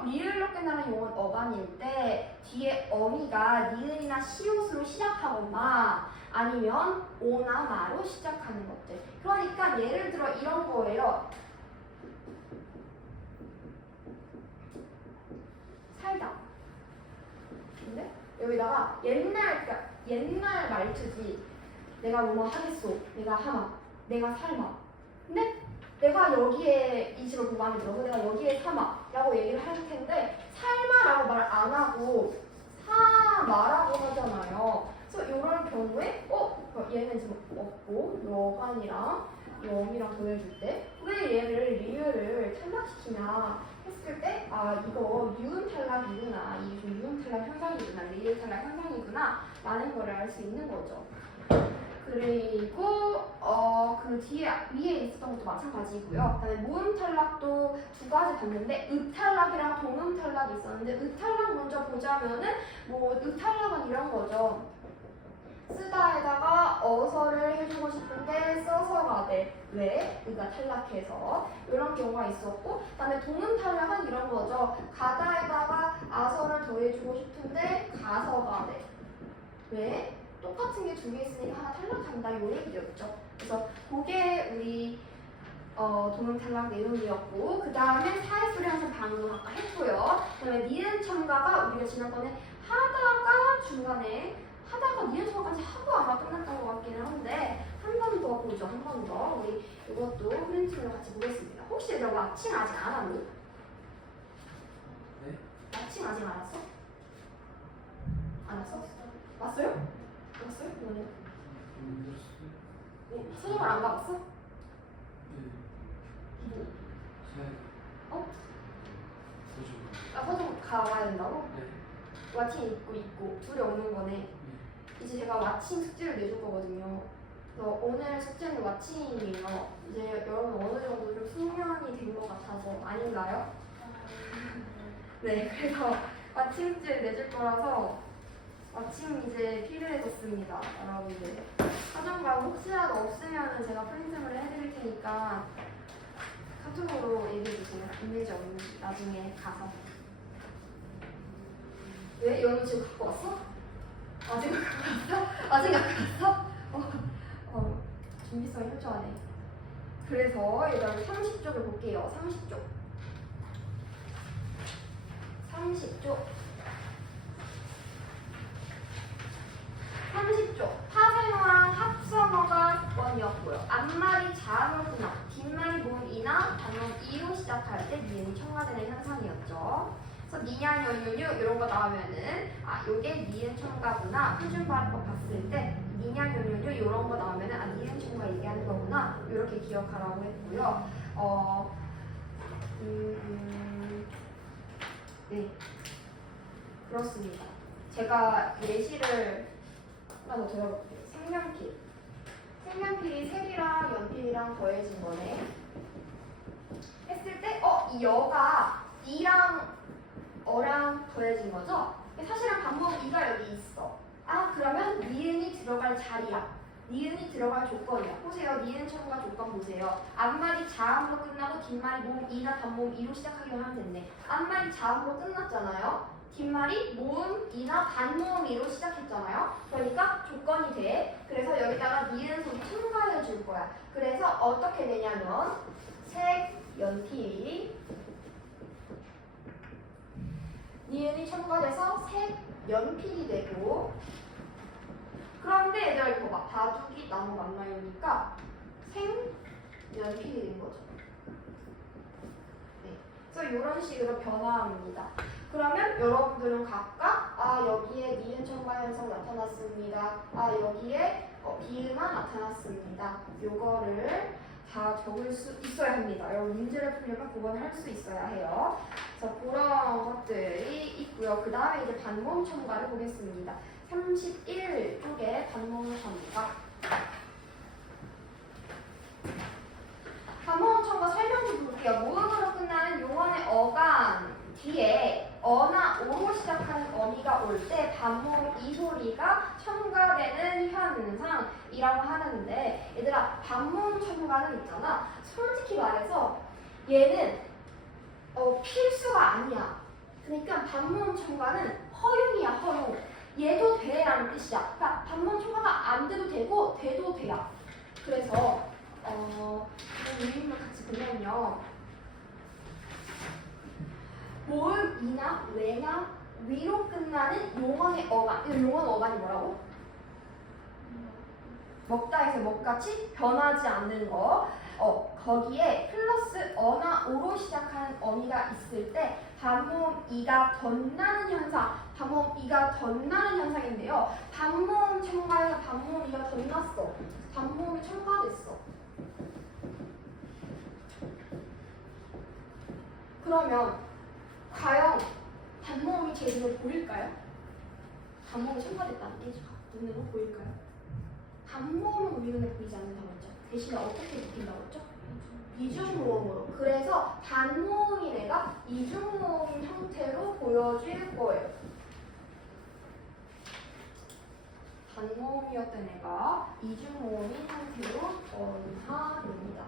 리을로 끝나는 용언 어간일 때 뒤에 어미가 니은이나 시옷으로 시작하거나 아니면 오나 마로 시작하는 것들. 그러니까 예를 들어 이런 거예요. 살다. 근데 여기다가 옛날 말투지. 내가 뭐뭐 하겠소. 내가 하마. 내가 살마. 근데 내가 여기에 이 집을 보고 마음에 들어서 내가 여기에 사마라고 얘기를 할 텐데 살마라고 말 안 하고 사마라고 하잖아요. 그래서 이런 경우에 얘는 지금 없고 여간이랑 영이랑 더해줄 때 왜 얘를 리을을 탈락시키냐 했을 때 이거 유은 탈락이구나, 이게 좀 유은 탈락 현상이구나, 리을 탈락 현상이구나 라는 거를 알 수 있는 거죠. 그리고 그 뒤에 위에 있었던 것도 마찬가지고요. 그다음에 모음 탈락도 두 가지 봤는데 읍탈락이랑 동음 탈락이 있었는데 읍탈락 먼저 보자면은 읍탈락은 이런 거죠. 쓰다에다가 어서를 해주고 싶은데 써서가 돼. 왜? 의가 탈락해서 이런 경우가 있었고, 그다음에 동음 탈락은 이런 거죠. 가다에다가 아서를 더해주고 싶은데 가서가 돼. 왜? 똑같은 게 두 개 있으니까 하나 탈락한다 요 얘기였죠. 그래서 그게 우리 동음 탈락 내용이었고, 그 다음에 사회소리 항상 방금 아까 했고요. 그 다음에 니은 첨가가 우리가 지난번에 하다가 중간에 하다가 니은 첨가까지 하고 아마 끝났던 것 같기는 한데 한 번 더 보죠. 한 번 더 우리 이것도 프린트로 같이 보겠습니다. 혹시 너 마칭 아직 안 왔니? 네? 마칭 아직 안 왔어? 안 왔어? 왔어요? 왔어요? 너는? 수능을 안 가봤어? 네. 뭐? 잘. 어? 서점. 서점 가봐야 된다고? 네. 와칭 있고 둘이 없는 거네. 이제 제가 와칭 숙제를 내줄 거거든요. 그래서 오늘 숙제는 와칭이에요. 이제 여러분 어느 정도 좀 숙련이 된 것 같아서 아닌가요? 네, 그래서 와칭 숙제를 내줄 거라서 와칭 이제 필요해졌습니다, 여러분들. 서점가 혹시라도 없으면 제가 프린트를 해드릴 테니까 카톡으로 얘기해주세요. 있는지 없는지 나중에 가서. 왜? 연우 지금 갖고 왔어? 아직 갖고 왔어? 아직 갖고 왔어? 준비성이 철저하네. 그래서 일단 30쪽을 볼게요. 30쪽. 30쪽. 파생어랑 합성어가 원이었고요. 앞말이 자음으로 끝나 뒷말이 모음이나 단어 이로 시작할 때 니은이 첨가되는 현상이었죠. 그래서 니냐뇨뇨뇨 이런 거 나오면은 요게 니은 첨가구나. 표준 발음법 봤을 때 니냐뇨뇨뇨 이런 거 나오면은 니은 첨가 얘기하는 거구나. 이렇게 기억하라고 했고요. 네, 그렇습니다. 제가 예시를 하나 더 들어볼게요. 색연필. 색연필이 색이랑 연필이랑 더해진 거네. 했을 때, 이 여가 이랑 어랑 더해진 거죠? 사실은 반복 이가 여기 있어. 그러면 니은이 들어갈 자리야. 니은이 들어갈 조건이야. 보세요. 니은 첨가 조건 보세요. 앞말이 자음으로 끝나고 뒷말이 모음 이나 단모음 이로 시작하기만 하면 됐네. 앞말이 자음으로 끝났잖아요. 뒷말이 모음 이나 단모음 이로 시작했잖아요. 그러니까 조건이 돼. 그래서 여기다가 니은 소리 첨가해 줄 거야. 그래서 어떻게 되냐면 색, 연필이 니은이 첨가돼서 색, 연필이 되고, 그런데 얘들아 이거 봐. 바둑이 나무 만나요니까 생, 연필이 된 거죠. 네. 그래서 이런 식으로 변화합니다. 그러면 여러분들은 각각 여기에 니은 첨가 현상 나타났습니다. 여기에 비음만 나타났습니다. 요거를 다 적을 수 있어야 합니다. 여러분 문제를 풀려면 그건 할 수 있어야 해요. 그래서 그런 것들이 있고요. 그 다음에 이제 반모음 첨가를 보겠습니다. 31쪽에 반모음 첨가. 반모음 첨가 설명 좀 볼게요. 첨가인데 얘들아 반모음 첨가는 있잖아. 솔직히 말해서 얘는 필수가 아니야. 그러니까 반모음 첨가는 허용이야 허용. 얘도 돼라는 뜻이야. 그러니까 반모음 첨가가 안 돼도 되고 돼도 돼야. 그래서 유인물 같이 보면요. 모음이나 왜나 위로 끝나는 용언의 어간. 이 용언 어간이 뭐라고? 먹다에서 먹같이 변하지 않는 거. 거기에 플러스 어나 오로 시작하는 어미가 있을 때 반모음 이가 덧나는 현상. 반모음 이가 덧나는 현상인데요. 반모음 첨가에서 반모음 이가 덧났어. 반모음이 첨가됐어. 그러면 과연 반모음이 제 눈에 보일까요? 반모음이 첨가됐다는 게 눈으로 보일까요? 반모음은 우리 눈에 보이지 않는다고 했죠. 대신에 어떻게 느낀다고 했죠? 이중모음으로. 그래서 단모음인 애가 이중모음 형태로 보여질 거예요. 단모음이었던 애가 이중모음인 형태로 변화됩니다.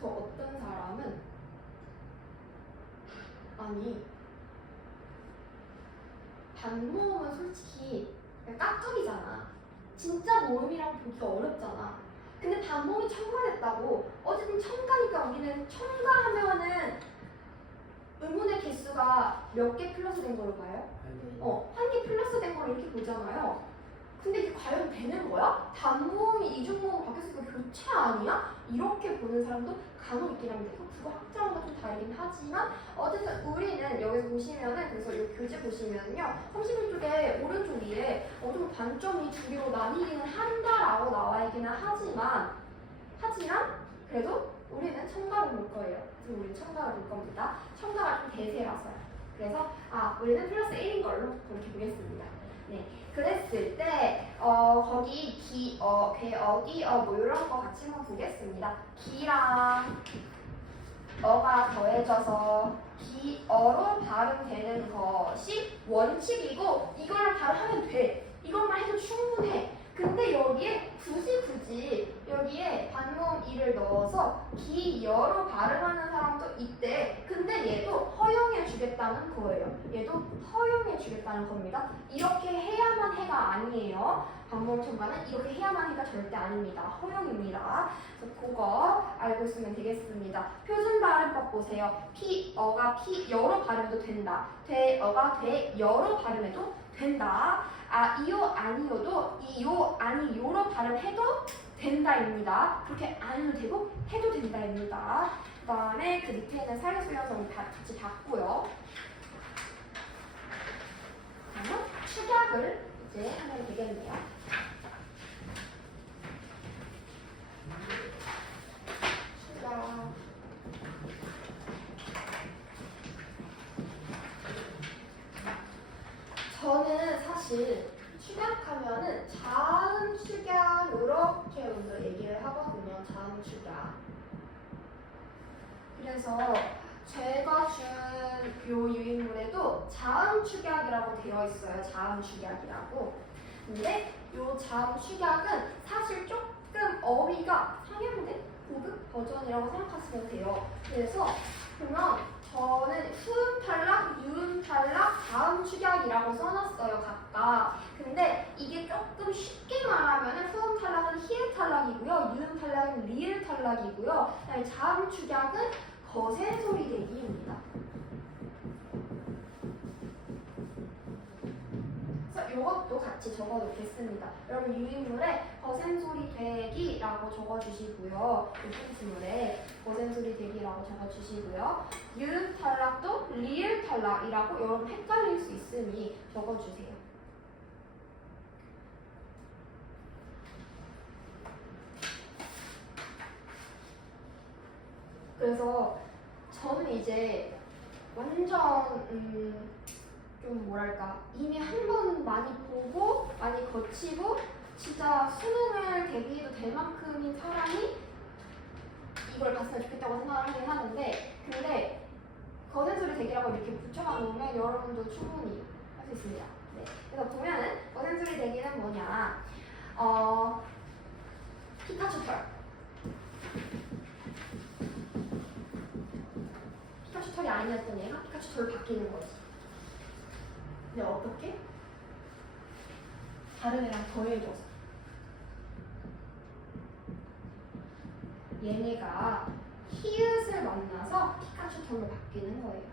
저 어떤 사람은 아니 반모음은 솔직히 깍두기잖아. 진짜 모음이랑 보기가 어렵잖아. 근데 반모음이 첨가됐다고 어쨌든 첨가니까 우리는 첨가하면은 의문의 개수가 몇 개 플러스 된 걸로 봐요? 한 개 플러스 된 걸로 이렇게 보잖아요. 근데 이게 과연 되는 거야? 단모음이 이중모음 바뀌었으니까 교체 아니야? 이렇게 보는 사람도 간혹 있긴 합니다. 그거 학자마다 좀 다르긴 하지만 어쨌든 우리는 여기서 보시면은 그래서 이 교재 보시면요 31쪽에 오른쪽 위에 좀 관점이 두 개로 나뉘기는 한다라고 나와 있기는 하지만 그래도 우리는 첨가를 볼 거예요. 그래서 우리는 첨가를 볼 겁니다. 첨가가 좀 대세라서요. 그래서 우리는 플러스 1인 걸로 그렇게 보겠습니다. 네. 그랬을 때 거기 괴, 어기, 뭐 이런 거 같이 한번 보겠습니다. 기랑 어가 더해져서 기어로 발음되는 것이 원칙이고 이걸 발음하면 돼. 이것만 해도 충분해. 근데 여기에 굳이 여기에 반모음 이를 넣어서 기여로 발음하는 사람도 있대. 근데 얘도 허용해 주겠다는 거예요. 얘도 허용해 주겠다는 겁니다. 이렇게 해야만 해가 아니에요. 반모음 첨가는 이렇게 해야만 해가 절대 아닙니다. 허용입니다. 그래서 그거 알고 있으면 되겠습니다. 표준 발음법 보세요. 피어가 피여로 발음도 된다. 되어가 되여로 발음해도 된다. 이요 아니요도 이요 아니요로 발음해도 된다입니다. 그렇게 안 해도 되고 해도 된다입니다. 그 다음에 그 밑에 있는 사회수연성 같이 봤고요. 그러면 축약을 이제 하면 되겠네요. 축약. 저는 사실 축약하면은 자음 축약 이렇게 먼저 얘기를 하거든요. 자음 축약. 그래서 제가 준 요 유인물에도 자음 축약이라고 되어 있어요. 자음 축약이라고. 근데 요 자음 축약은 사실 조금 어휘가 상향된 고급 버전이라고 생각하시면 돼요. 그래서 보면 저는 후음 탈락, 유음 탈락, 자음 축약이라고 써놨어요. 각각. 근데 이게 조금 쉽게 말하면 후음 탈락은 히읗 탈락이고요. 유음 탈락은 리을 탈락이고요. 그다음에 자음 축약은 거센 소리 대기입니다. 그래서 이것도 같이 적어 놓겠습니다. 여러분 유인물에 거센 소리 대기라고 적어주시고요. 유인물에 거센 소리 대기라고 적어주시고요. 유음 탈락도 리을 탈락이라고 여러분 헷갈릴 수 있으니 적어주세요. 그래서 저는 이제 완전 좀 뭐랄까 이미 한 번 많이 보고 많이 거치고 진짜 수능을 대비해도 될 만큼인 사람이 그걸 봤으면 좋겠다고 생각을 하긴 하는데 근데 거센소리 대기라고 이렇게 붙여만 놓으면 여러분도 충분히 할 수 있습니다. 네. 그래서 보면은 거센소리 대기는 뭐냐? 피카츄 털. 피카츄 털이 아니었던 얘가 피카츄 털로 바뀌는 거지. 근데 어떻게? 다른 애랑 더해줘서. 얘네가 히읗을 만나서 피카츄 털로 바뀌는 거예요.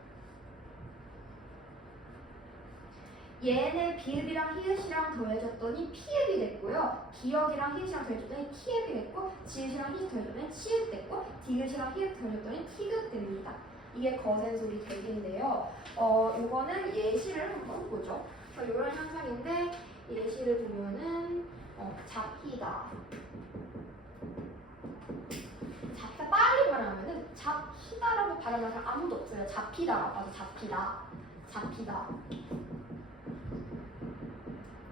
얘네 비읍이랑 히읗이랑 더해졌더니 피읍이 됐고요. 기억이랑 히읗이랑 더해졌더니 키읔이 됐고 지읒이랑 히읗 더해졌더니 치읒 됐고 디귿이랑 히읗 더해졌더니 티귿 됩니다. 이게 거센소리 대기인데요. 요거는 예시를 한번 보죠. 이런 현상인데 예시를 보면은 잡히다. 잡히다 빨리 발음하면은 잡히다라고 발음하는 사람 아무도 없어요. 잡히다라고 하죠. 잡히다. 잡히다.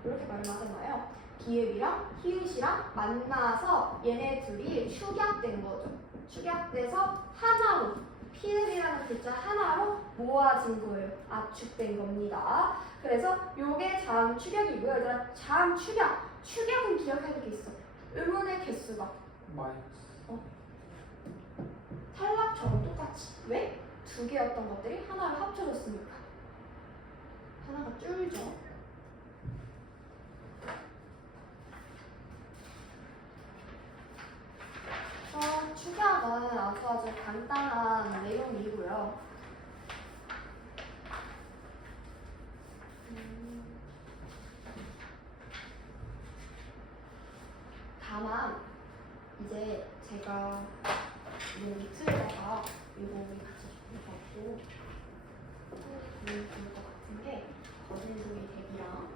이렇게 발음하잖아요. 비읍이랑 히읗이랑 만나서 얘네 둘이 축약된 거죠. 축약돼서 하나로 피읍이라는 글자 하나로 모아진 거예요. 압축된 겁니다. 그래서 요게 자음 축약이고요. 얘들아 자음 축약. 축약은 기억해야 될 게 있어. 의문의 개수가 마이너스. 탈락처럼 똑같이. 왜? 두 개였던 것들이 하나로 합쳐졌으니까. 하나가 줄죠. 축약은 아주 간단한 내용이고요. 다만 이제 제가 이 밑에다가 이거 우리 같이 적어갖고 좋을 것 같은 게 거센소리 대기랑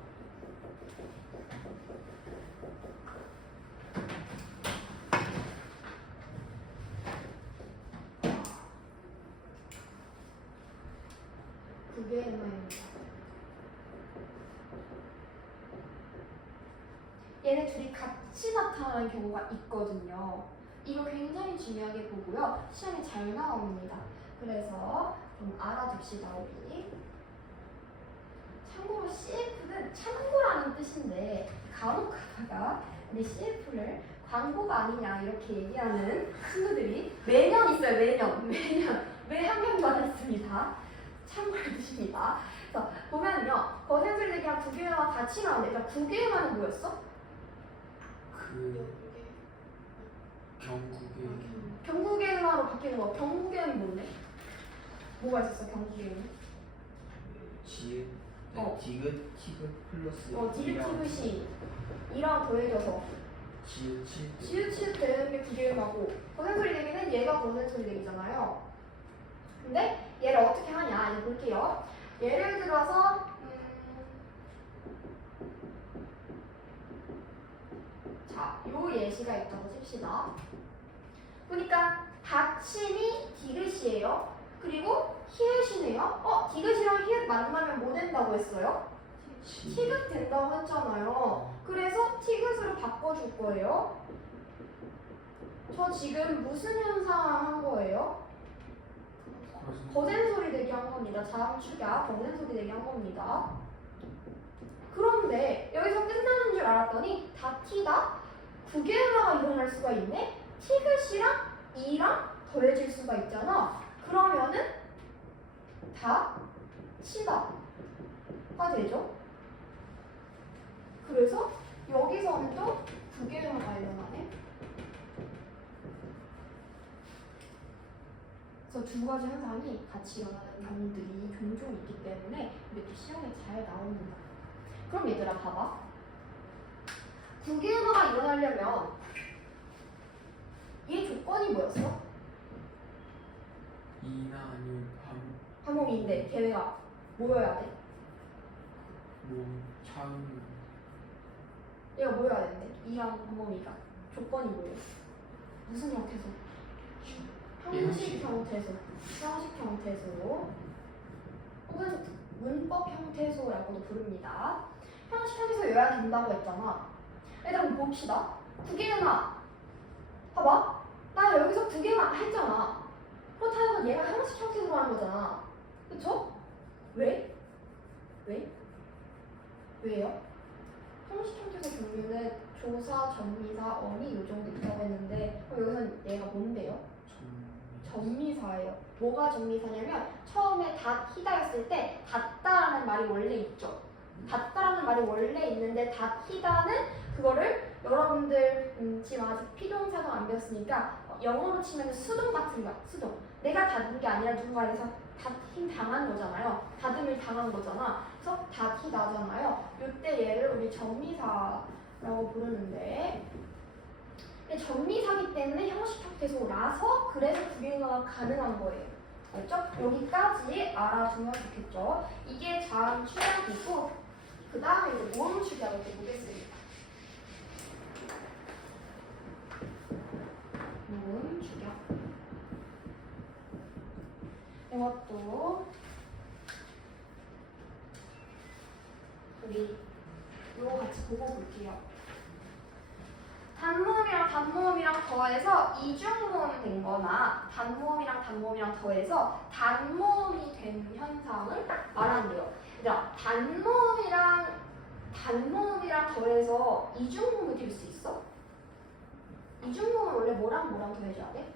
얘네 둘이 같이 나타나는 경우가 있거든요. 이거 굉장히 중요하게 보고요. 시험에 잘 나옵니다. 그래서 좀 알아둡시다 우리. 참고로 CF는 참고라는 뜻인데 간혹 가다가 우리 CF를 광고가 아니냐 이렇게 얘기하는 친구들이 매년 있어요. 매년 매 학년마다 있습니다. 참고해 주십니다. 그래서 보면요. 거센소리 대기랑 구개음화 같이 나오는데 그러니까 구개음화는 뭐였어? 경구개음화로 바뀌는 거. 경구개음이 뭔데? 뭐가 있었어 경구개음? 지읒, 디귿, 티귿 플러스 디귿, 티귿이 이랑 더해져서 지읒, 치읒. 지읒, 치읒 되는 게 구개음하고 거센소리 대기는 얘가 거센소리 대기잖아요. 근데 얘를 어떻게 하냐 이제 볼게요. 예를 들어서 자, 요 예시가 있다고 칩시다. 보니까 닫힘이 디귿이에요. 그리고 히읗이네요. 디귿이랑 히읗 만나면 뭐 된다고 했어요? 티귿 된다고 했잖아요. 그래서 티귿으로 바꿔줄 거예요. 저 지금 무슨 현상을 한 거예요? 거센소리 대기 한 겁니다. 자음 축약 거센소리 대기 한 겁니다. 그런데 여기서 끝나는 줄 알았더니 다티다 구개음화가 일어날 수가 있네. 티귿이랑 이랑 더해질 수가 있잖아. 그러면은 다 치다가 되죠. 그래서 여기서는 또 구개음화가 일어나네. 그래서 두 가지 현상이 같이 일어나는 경우들이 종종 있기 때문에 이렇게 시험에 잘 나옵니다. 그럼 얘들아 봐봐. 구개음화가 일어나려면 얘 조건이 뭐였어? 이나 아니면 한몸인데 걔네가 모여야 돼. 차음. 얘가 모여야 되는데 이랑 한몸이가 조건이 뭐예요? 무슨 형태소? 형식 형태소. 형식 형태소. 혹은 문법 형태소라고도 부릅니다. 형식 형태소여야 된다고 했잖아. 일단 봅시다. 구개음화. 봐봐. 나 여기서 두 개만 했잖아. 그렇다면 얘가 형식 형태로 하는 거잖아. 그쵸? 왜? 왜요? 형식 형태의 종류는 조사, 전미사, 어미 요 정도 있다고 했는데 그럼 여기서는 얘가 뭔데요? 전미사예요. 뭐가 전미사냐면 처음에 닷 히다였을 때 닿다라는 말이 원래 있죠. 닿다라는 말이 원래 있는데 닷 히다는 그거를 여러분들 지금 아직 피동사도 안 배웠으니까 영어로 치면 수동 같은 거야. 수동. 내가 닫은 게 아니라 누군가에서 닫힘 당한 거잖아요. 닫음을 당한 거잖아. 그래서 닫히다잖아요. 이때 얘를 우리 전미사라고 부르는데 전미사기 때문에 형식 형태소라서 그래서 구별화가 가능한 거예요. 알죠? 여기까지 알아두면 좋겠죠. 이게 자음 추약이고 그 다음에 이제 모음 추약을 또 보겠습니다. 모음 추약. 이것도 우리 이거 같이 보고 볼게요. 단모음이랑 단모음이랑 더해서 이중모음이 된 거나 단모음이랑 단모음이랑 더해서 단모음이 된 현상을 말한대요. 그러니까 단모음이랑 더해서 이중모음이 될 수 있어? 이중모음은 원래 뭐랑 더해줘야 돼?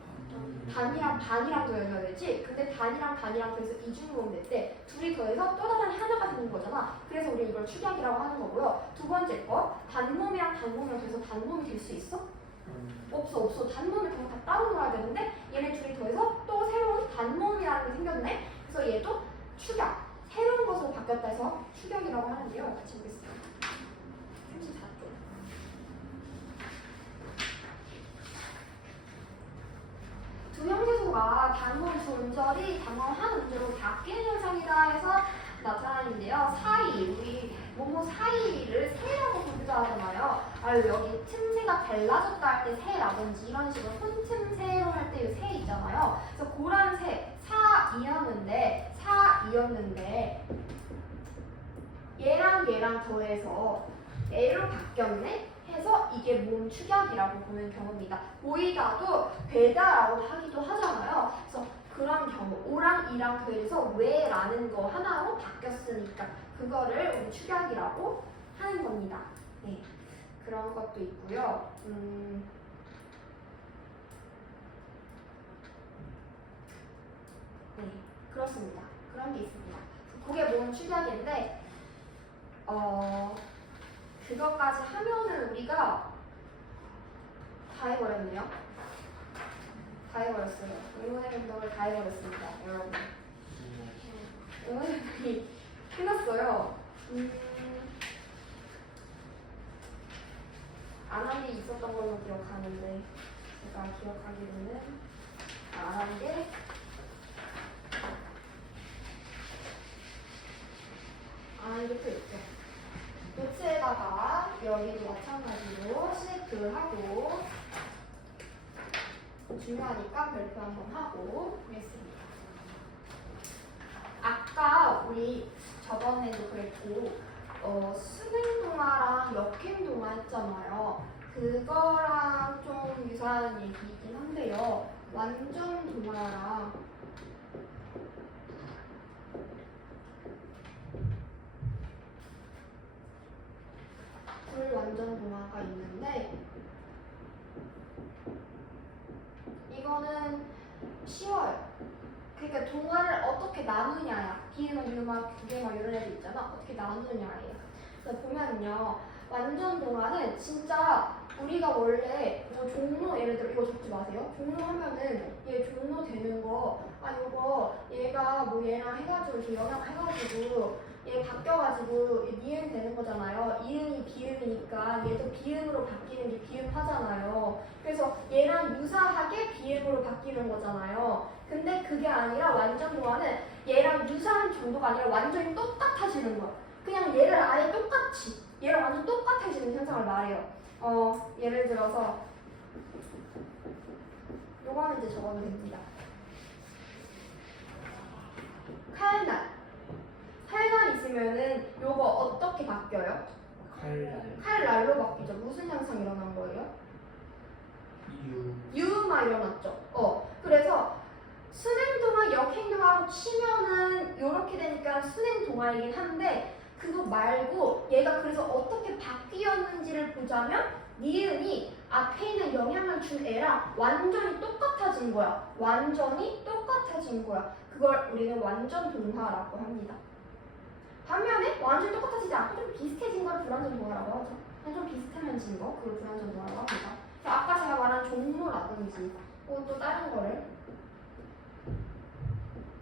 단이랑 반이랑 더해줘야 되지. 근데 단이랑 더해서 이중모음 될 때 둘이 더해서 또 다른 하나가 되는 거잖아. 그래서 우리 이걸 축약이라고 하는 거고요. 두 번째 거 단모음이랑 더해서 단모음이 될 수 있어? 없어. 단모음을 그냥 다 따로 놓아야 되는데 얘네 둘이 더해서 또 새로운 단모음이라는 게 생겼네. 그래서 얘도 축약, 새로운 것으로 바뀌었다 해서 축약이라고 하는데요. 같이 보겠습니다. 34쪽. 두 형태소가 단모음 존절이 단모음 한 음절로 바뀌는 현상이다 해서 나타나는데요. 사이, 우리 뭐뭐 사이를 새라고 부르자 하잖아요. 여기 틈새가 갈라졌다 할 때 새라든지 이런 식으로 혼틈새로 할 때 새 있잖아요. 그래서 그런 새, 사이였는데 얘랑 더해서 애로 바뀌었네? 해서 이게 모음 축약이라고 보는 경우입니다. 보이다도 되다라고 하기도 하잖아요. 그래서 그런 경우 오랑 이랑 더해서 왜라는 거 하나로 바뀌었으니까 그거를 우리 축약이라고 하는 겁니다. 네, 그런 것도 있고요. 네, 그렇습니다. 그런 게 있습니다. 그게 모음 축약인데 그것까지 하면은 우리가 다 해버렸네요. 다 해버렸어요. 응원의 행동을 다 해버렸습니다, 여러분. 응원의 행동이 끝났어요. 안 한 게 있었던 걸로 기억하는데 제가 기억하기로는 안 한 게 이게 또 있죠. 노트에다가 여기도 마찬가지로 시크하고 중요하니까 별표 한번 하고 그랬습니다. 아까 우리 저번에도 그랬고 수능동화랑 역행동화 했잖아요. 그거랑 좀 유사한 얘기이긴 한데요. 완전 동화랑 불완전 동화가 있는데 이거는 쉬워요. 그러니까 동화를 어떻게 나누냐야. 비음악, 유음악, 두개막 이런 애들 있잖아. 어떻게 나누냐예요. 그래서 보면요, 완전 동화는 진짜 우리가 원래 뭐 종로, 예를 들어 이거 적지 마세요. 종로 하면은 얘 종로 되는 거, 요거 얘가 뭐 얘랑 해가지고 이렇게 영향해가지고 얘 바뀌어가지고 니은 되는 거잖아요. 이응이 비음이니까 얘도 비음으로 바뀌는 게 비음하잖아요. 그래서 얘랑 유사하게 비음으로 바뀌는 거잖아요. 근데 그게 아니라 완전 동화는 얘랑 유사한 정도가 아니라 완전히 똑같아지는 거야. 그냥 얘를 아예 똑같이, 얘랑 완전 똑같아지는 현상을 말해요. 예를 들어서 요거는 이제 적어도 됩니다. 칼날 있으면은 요거 어떻게 바뀌어요? 칼날로 바뀌죠. 무슨 현상이 일어난 거예요? 유음 순행동화 일어났죠. 그래서 순행동화, 역행동화로 치면은 이렇게 되니까 순행동화이긴 한데 그거 말고 얘가 그래서 어떻게 바뀌었는지를 보자면 니은이 앞에 있는 영향을 준 애랑 완전히 똑같아진 거야. 완전히 똑같아진 거야. 그걸 우리는 완전 동화라고 합니다. 반면에 완전히 똑같아지지 않고 좀 비슷해진 걸 불완전 동화라고 하죠. 그냥 좀 비슷해진 거, 그걸 불완전 동화라고 합니다. 아까 제가 말한 종로라든지 혹은 또 다른 거를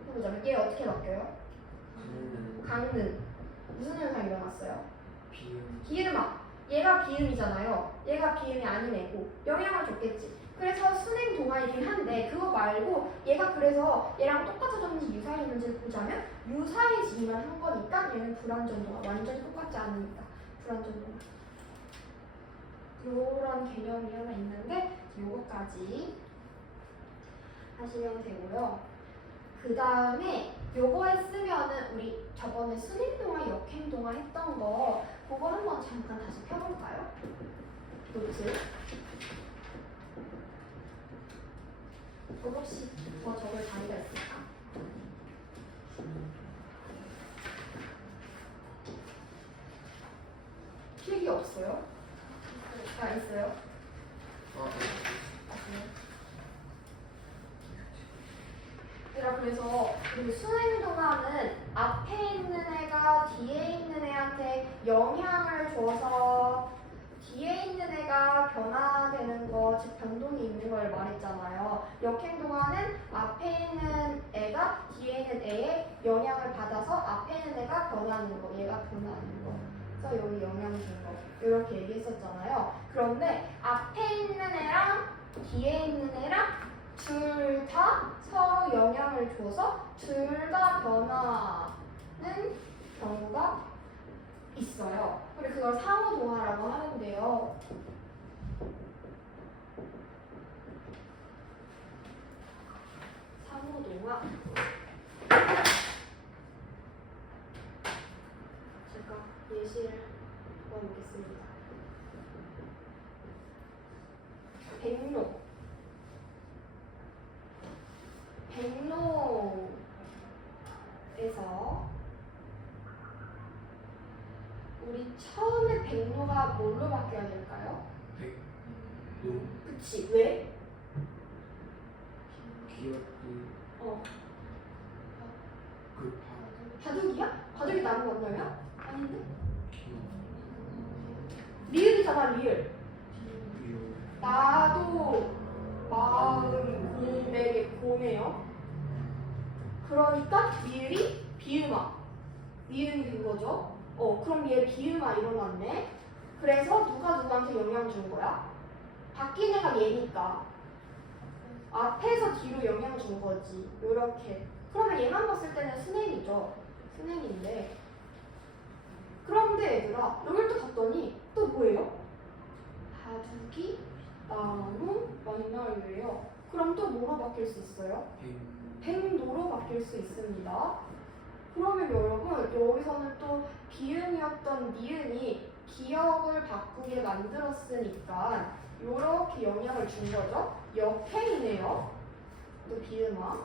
해보자면 얘 어떻게 바뀌어요? 강릉. 무슨 현상이 일어났어요? 비음. 비음아. 얘가 비음이잖아요. 얘가 비음이 아닌 애고 영향을 줬겠지. 그래서 순행 동화이긴 한데 그거 말고 얘가 그래서 얘랑 똑같아졌는지 유사해졌는지를 보자면 유사해지기만 한 거니까 얘는 불완전 동화. 완전히 똑같지 않으니까 불완전 동화. 요런 개념이 하나 있는데 요거까지 하시면 되고요. 그 다음에 요거에 쓰면은 우리 저번에 순행동화, 역행동화 했던 거 그거 한번 잠깐 다시 펴볼까요? 노트. 혹시 더 적을 자리가 있을까? 필기 없어요? 있어요? 얘들아, 그래서 우리 순행동화는 앞에 있는 애가 뒤에 있는 애한테 영향을 줘서 뒤에 있는 애가 변화되는 거, 즉 변동이 있는 걸 말했잖아요. 역행동화는 앞에 있는 애가 뒤에 있는 애의 영향을 받아서 앞에 있는 애가 변하는 거, 얘가 변하는 거. 그래서 여기 영향 준 거. 이렇게 얘기했었잖아요. 그런데 앞에 있는 애랑 뒤에 있는 애랑 둘 다 서로 영향을 줘서 둘 다 변화는 경우가 있어요. 그리고 그걸 상호동화라고 하는데요. 상호동화. 제가 예시를 보여보겠습니다. 백로에서 우리 처음에 백로가 뭘로 바뀌어야 될까요? 백로. 그치, 왜? 기억이 바둑이야? 바둑이 나무 만나면? 아닌데? 기억. 리을이잖아, 리을. 비음. 나도 마음 고백의 고네요. 그러니까 리을이 비음아. 리을이 된 거죠. 그럼 얘 비음아 일어났네. 그래서 누가 누구한테 영향 준 거야? 바뀐 애가 얘니까. 앞에서 뒤로 영향 준 거지. 요렇게. 그러면 얘만 봤을 때는 스낵이죠. 스낵인데. 그런데 얘들아, 여길 또 봤더니 또 뭐예요? 바둑이 나무 만날래요. 그럼 또 뭐로 바뀔 수 있어요? 백로로 바뀔 수 있습니다. 그러면 여러분 여기서는 또 비음이었던 니은이 기억을 바꾸게 만들었으니까 이렇게 영향을 준 거죠. 역행이네요. 또 비음아.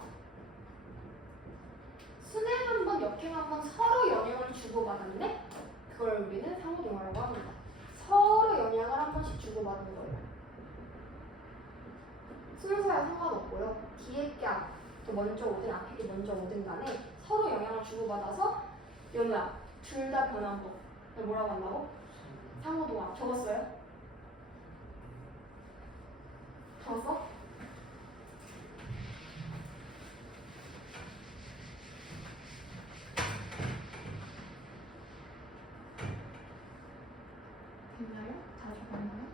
순행 한번, 역행 한번 서로 영향을 주고받았네. 그걸 우리는 상호동화라고 합니다. 서로 영향을 한 번씩 주고받는 거예요. 순서야 상관없고요. 뒤에 게 또 먼저 오든 앞에 게 먼저 오든 간에 서로 영향을 주고받아서 연우야, 둘 다 변한 거. 뭐라고 한다고? 상호동화. 적었어요? 적었어? 됐나요? 다 적었나요?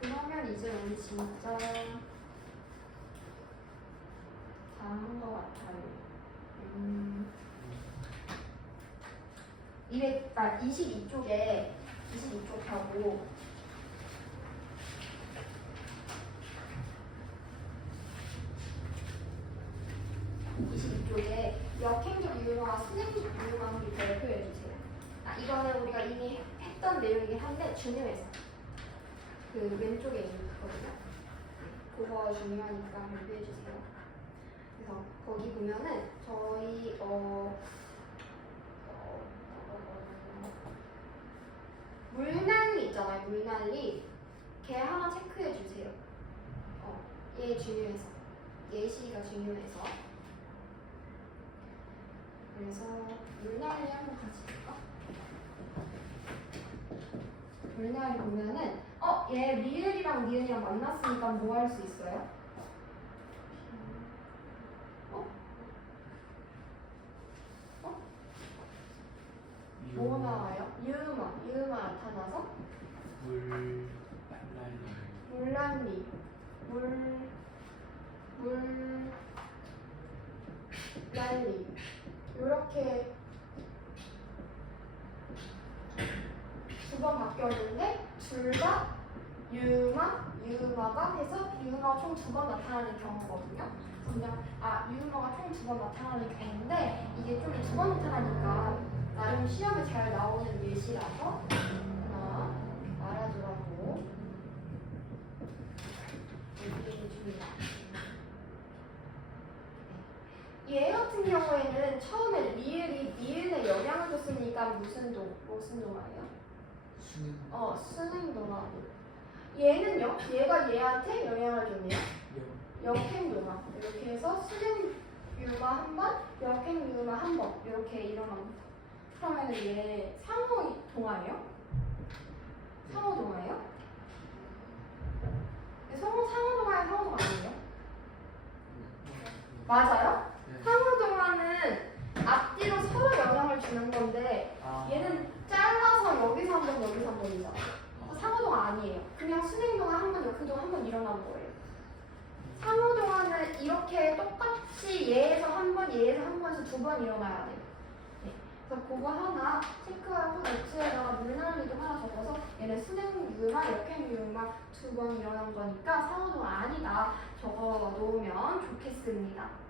그러면 이제 우리 진짜 다 한 것 같아요. 22쪽에 22쪽 하고 역행적 유형과 순행적 유형을 대표해 주세요. 이거는 우리가 이미 했던 했던 내용이긴 한데 중요해서 그 왼쪽에 있는 거거든요. 그거 중요하니까 준비해 주세요. 그래서 거기 보면은 저희 물난리 있잖아요. 물난리 걔 하나 체크해 주세요. 얘 중요해서 예시가 중요해서 그래서 물난리 한번 같이 볼까? 물난리 보면은 얘 리을이랑 니은이랑 만났으니까 뭐 할 수 있어요? 뭐 나와요? 유음아 나타나서 물난리 물난리 이렇게 두 번 바뀌었는데 둘 다 유음아가 해서 유음아가 총 두 번 나타나는 경우거든요. 그냥 유음아가 총 두 번 나타나는 경우인데 이게 좀 두 번 나타나니까 나름 시험에 잘 나오는 예시라서 하나 알아두라고 얘기해 줍니다. 얘 같은 경우에는 처음에 니은에 영향을 줬으니까 무슨 동화예요? 순행동화. 얘는요? 얘가 얘한테 영향을 줬네요. 역행동화. 이렇게 해서 순행유마 한 번, 역행유마 한 번 이렇게 일어납니다. 그러면 얘 상호동화예요? 상호동화예요? 상호동화예요? 상호동화 아니에요? 네. 맞아요? 상호동화는 앞뒤로 서로 영향을 주는 건데 얘는 잘라서 여기서 한 번, 여기서 한 번이잖아. 상호동화 아니에요. 그냥 순행동화 한 번, 역행동화 한 번 일어나는 거예요. 상호동화는 이렇게 똑같이 얘에서 한 번, 얘에서 한 번에서 두 번 일어나야 돼요. 네. 그래서 그거 하나 체크하고 노트에다가 물난리도 하나 적어서 얘는 순행유마, 역행유마 두 번 일어난 거니까 상호동화 아니다 적어 놓으면 좋겠습니다.